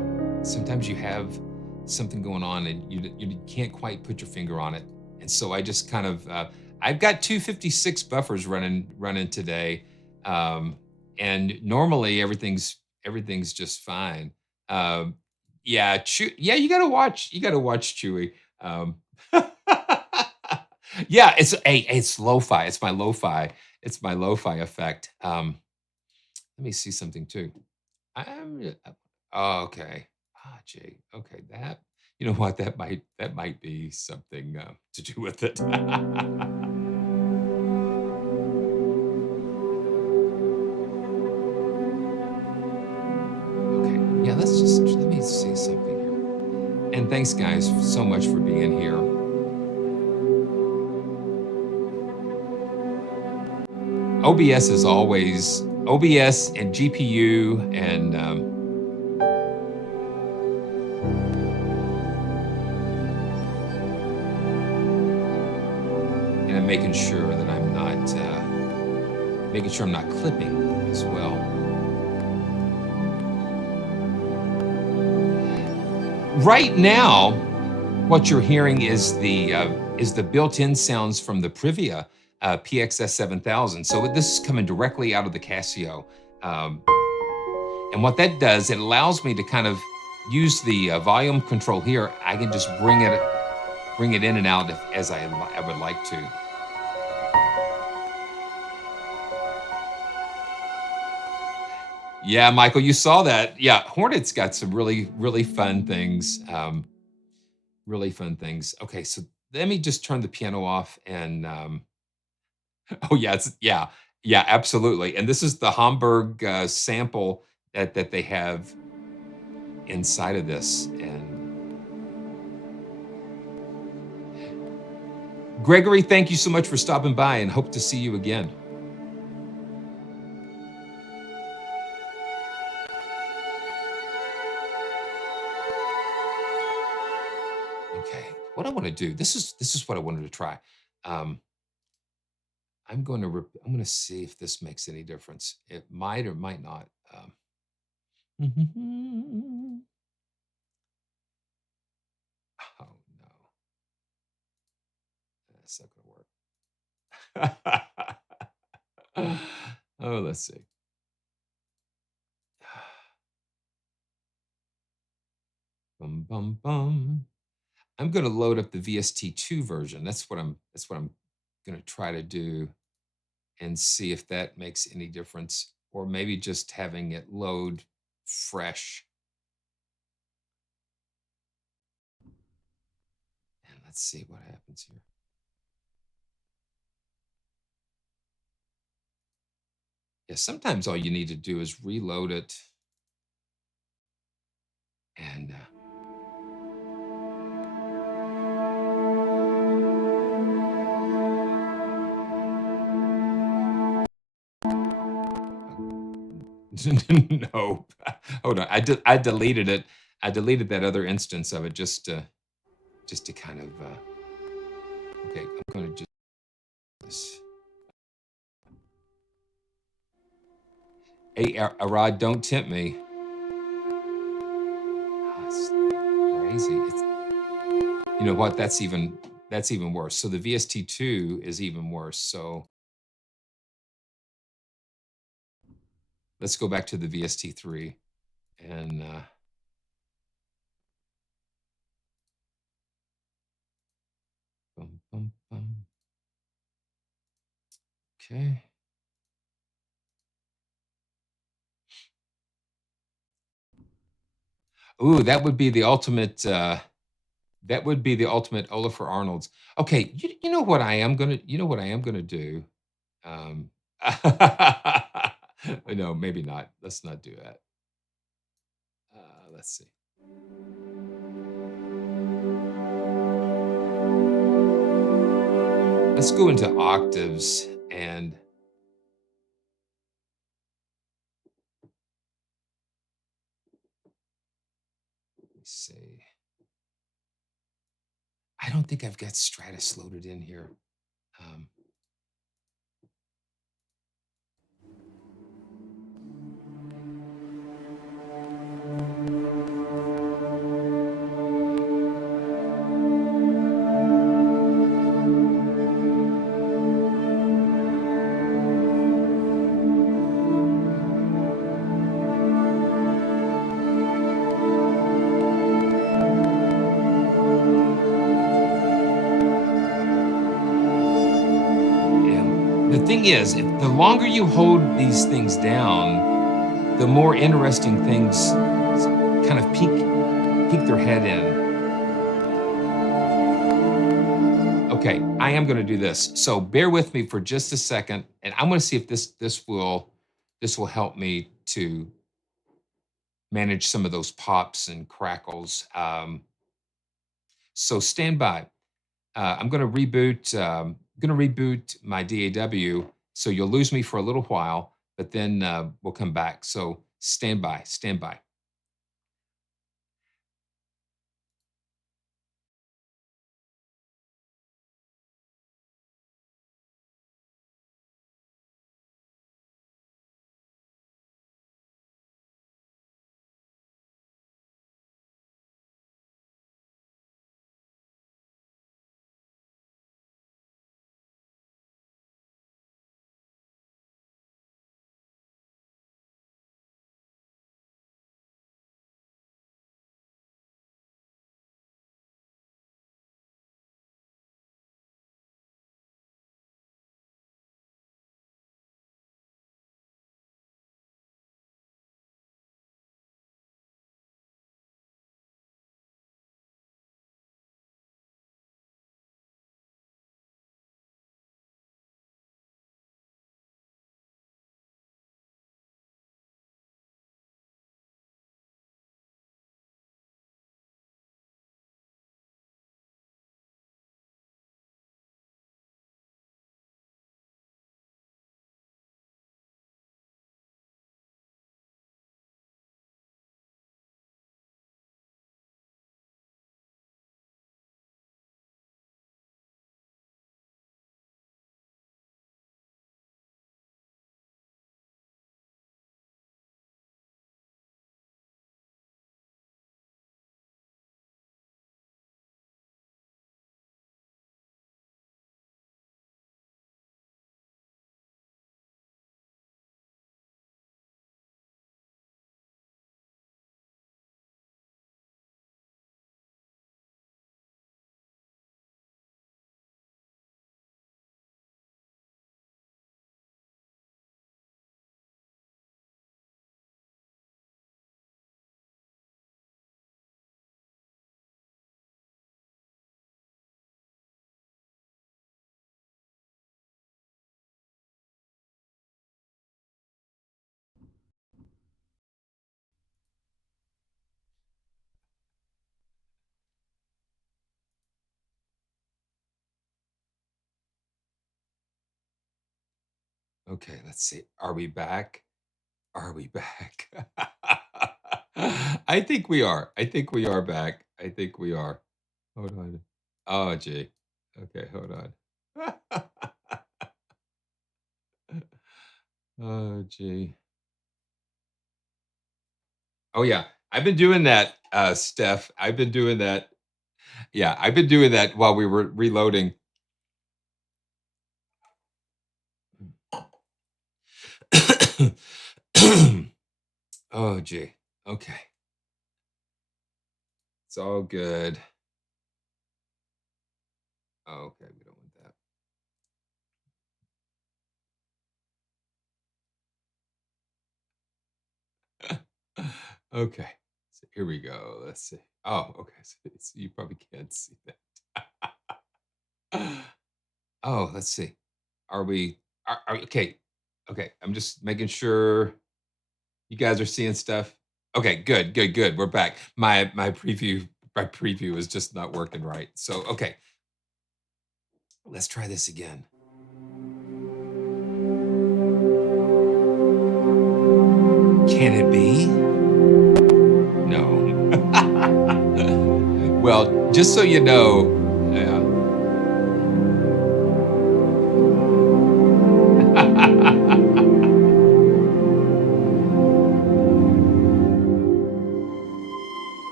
have something going on and you can't quite put your finger on it. And so I just kind of I've got 256 buffers running today. Um, and normally everything's just fine. Um, yeah, yeah, you gotta watch Chewy. Um, yeah, it's lo-fi. It's my lo-fi effect. Let me see something too. Oh, okay. Ah, gee. Okay, you know what? That might be something to do with it. Okay. Yeah, let me see something here. And thanks guys so much for being here. OBS is always OBS and GPU and I'm making sure I'm not clipping as well. Right now, what you're hearing is the built-in sounds from the Privia PXS 7000. So this is coming directly out of the Casio, um, and what that does, it allows me to kind of use the volume control here. I can just bring it in and out as I would like to. Yeah, Michael, you saw that. Yeah, Hornet's got some really, really fun things. Really fun things. Okay, so let me just turn the piano off and oh yeah, yeah, absolutely. And this is the Hamburg sample that they have inside of this. And Gregory, thank you so much for stopping by and hope to see you again. Okay, what I want to do, this is what I wanted to try. Um, I'm going to see if this makes any difference. It might or might not. Oh no, that's not going to work. Oh, let's see. Bum bum bum. I'm going to load up the VST2 version. That's what I'm going to try to do and see if that makes any difference, or maybe just having it load fresh. And let's see what happens here. Yeah, sometimes all you need to do is reload it and no. Hold on. I deleted it. I deleted that other instance of it just to kind of okay, I'm going to just this. Hey, Arad, don't tempt me. Oh, it's crazy. You know what? That's even worse. So the VST2 is even worse. So let's go back to the VST3 and bum, bum, bum. Okay. Ooh, that would be the ultimate. That would be the ultimate Ólafur Arnalds. Okay, you know what I am gonna. You know what I am gonna do. Um, no, maybe not. Let's not do that. Let's see. Let's go into octaves and let me see. I don't think I've got Stratus loaded in here. Um, and the thing is, the longer you hold these things down, the more interesting things kind of peek their head in. Okay, I am going to do this. So bear with me for just a second, and I'm going to see if this will help me to manage some of those pops and crackles. So stand by. I'm going to reboot. Going to reboot my DAW, so you'll lose me for a little while, but then we'll come back. So stand by. Stand by. Okay, let's see. Are we back? Are we back? I think we are. I think we are back. I think we are. Hold on. Oh, gee. Okay, hold on. Oh, gee. Oh, yeah. I've been doing that, Steph. I've been doing that. Yeah, I've been doing that while we were reloading. Oh, gee. Okay. It's all good. Oh, okay. We don't want that. Okay. So here we go. Let's see. Oh, okay. So you probably can't see that. Oh, let's see. Are we okay. Okay. I'm just making sure you guys are seeing stuff. Okay, good, good, good. We're back. My preview is just not working right. So okay, let's try this again. Can it be? No. Well, just so you know, yeah.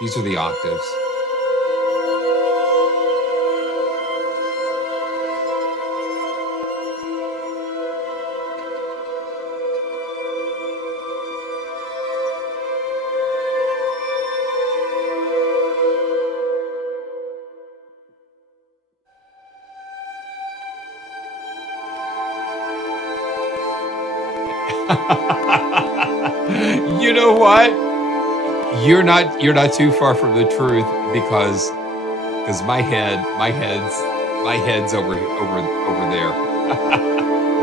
These are the octaves. You know what? You're not too far from the truth because my head's over there.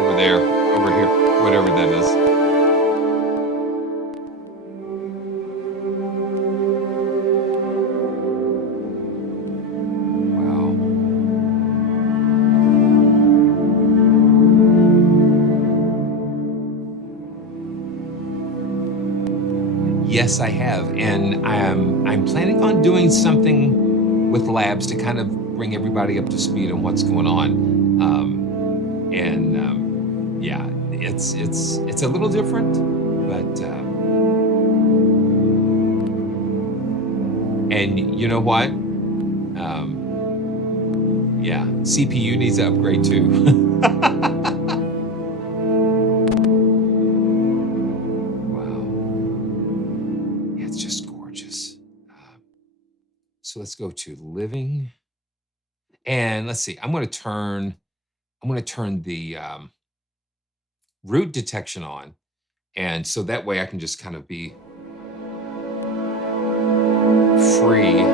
Over there, over here, whatever that is. Wow. Yes, I have, and I'm planning on doing something with labs to kind of bring everybody up to speed on what's going on. Yeah, it's a little different, but and you know what? Yeah, CPU needs to upgrade too. Wow, yeah, it's just gorgeous. So let's go to living, and let's see. I'm going to turn the root detection on, and so that way I can just kind of be free.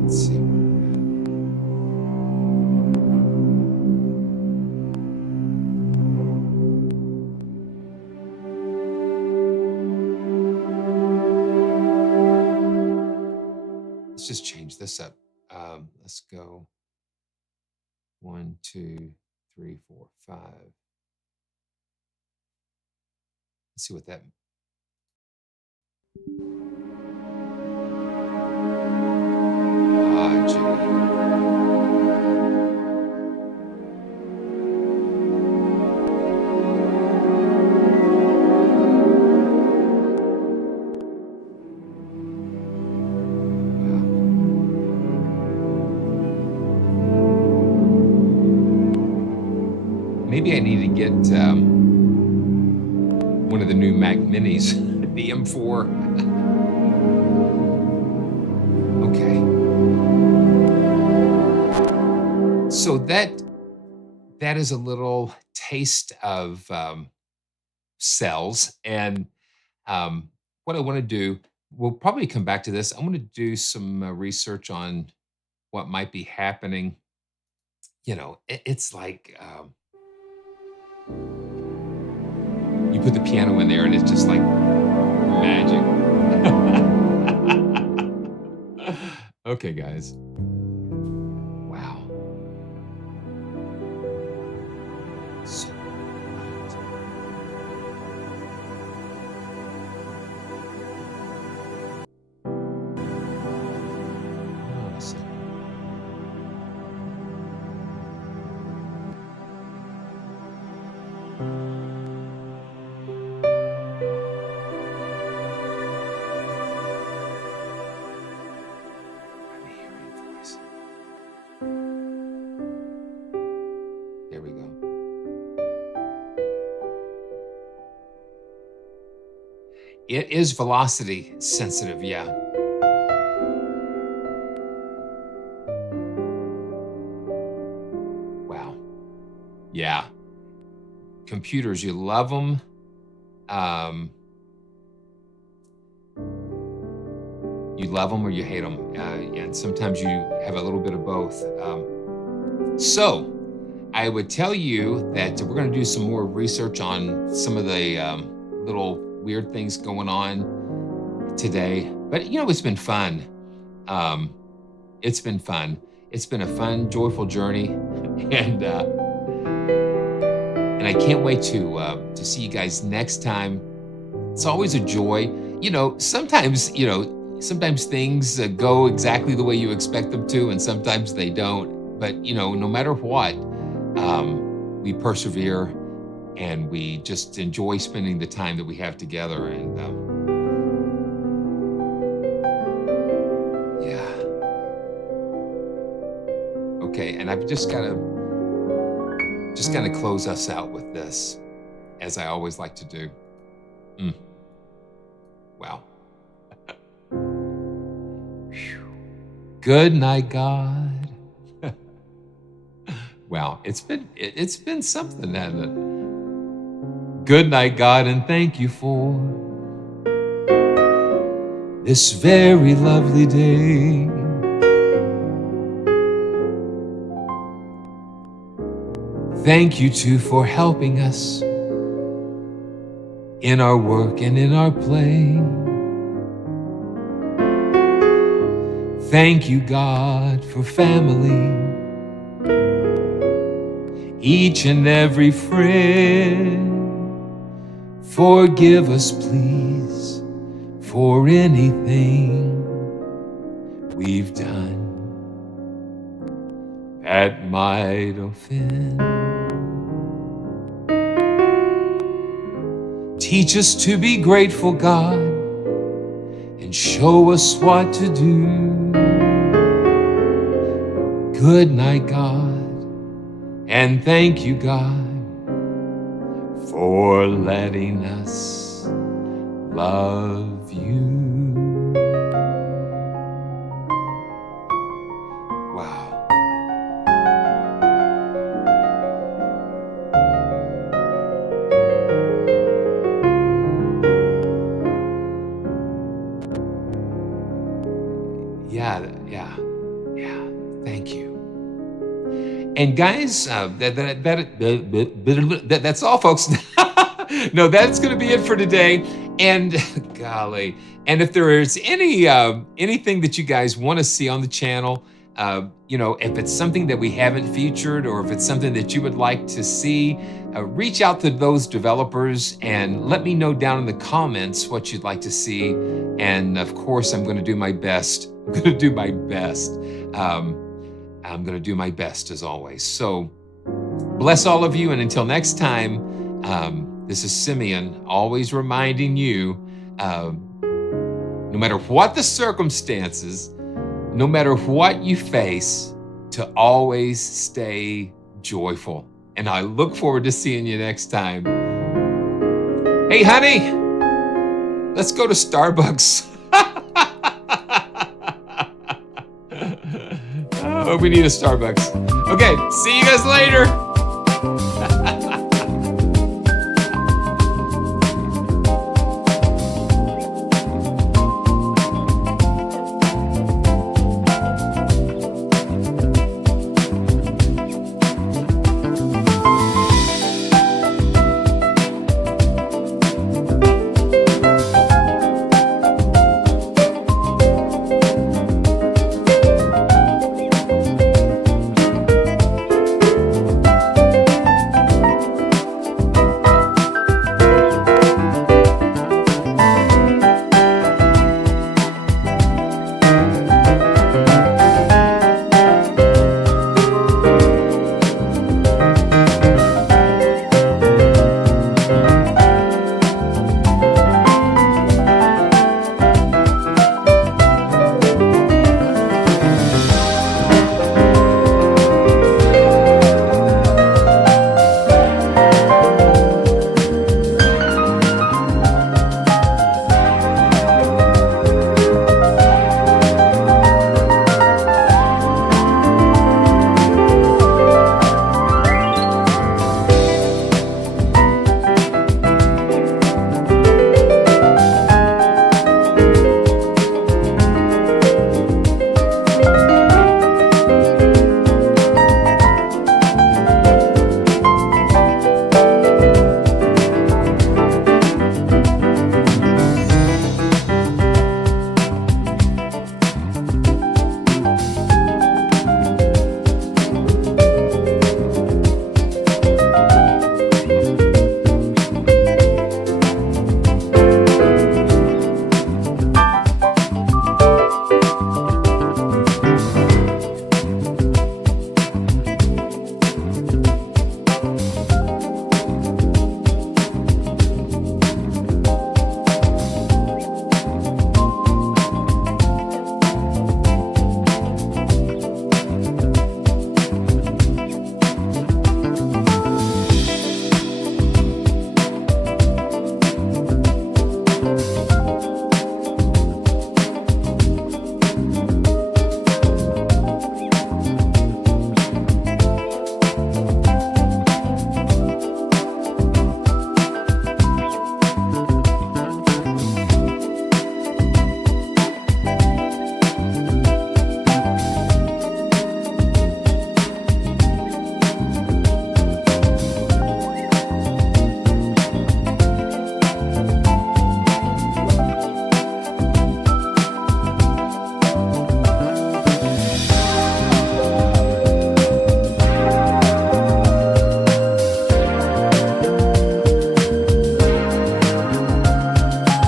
Let's see. Let's just change this up. Let's go 1, 2, 3, 4, 5. Let's see what that. Ah, gee. Wow. Maybe I need to get one of the new Mac Minis, the M4. Okay. So that is a little taste of cells, and what I want to do. We'll probably come back to this. I want to do some research on what might be happening. It's like you put the piano in there and it's just like magic. Okay, guys. Wow. So right. Hold on a second. I'm hearing a voice. There we go. It is velocity sensitive, yeah. Wow. Yeah. Computers, you love them. Um, you love them or you hate them. And sometimes you have a little bit of both. So I would tell you that we're going to do some more research on some of the little weird things going on today. But, it's been fun. It's been fun. It's been a fun, joyful journey. And I can't wait to see you guys next time. It's always a joy. Sometimes things go exactly the way you expect them to, and sometimes they don't. But, no matter what, we persevere and we just enjoy spending the time that we have together. And yeah. Okay, and I've just got to close us out with this, as I always like to do. Wow. Good night, God. Wow, it's been something, hasn't it? Good night, God, and thank you for this very lovely day. Thank you, too, for helping us in our work and in our play. Thank you, God, for family, each and every friend. Forgive us, please, for anything we've done that might offend. Teach us to be grateful, God, and show us what to do. Good night, God, and thank you, God, for letting us love you. Wow. Yeah. Thank you. And guys, that's all, folks. No, that's going to be it for today. And golly, and if there is anything that you guys want to see on the channel, if it's something that we haven't featured, or if it's something that you would like to see, reach out to those developers and let me know down in the comments what you'd like to see. And of course, I'm going to do my best. I'm going to do my best as always. So bless all of you. And until next time, this is Simeon, always reminding you, no matter what the circumstances, no matter what you face, to always stay joyful. And I look forward to seeing you next time. Hey, honey, let's go to Starbucks. Oh, we need a Starbucks. Okay, see you guys later.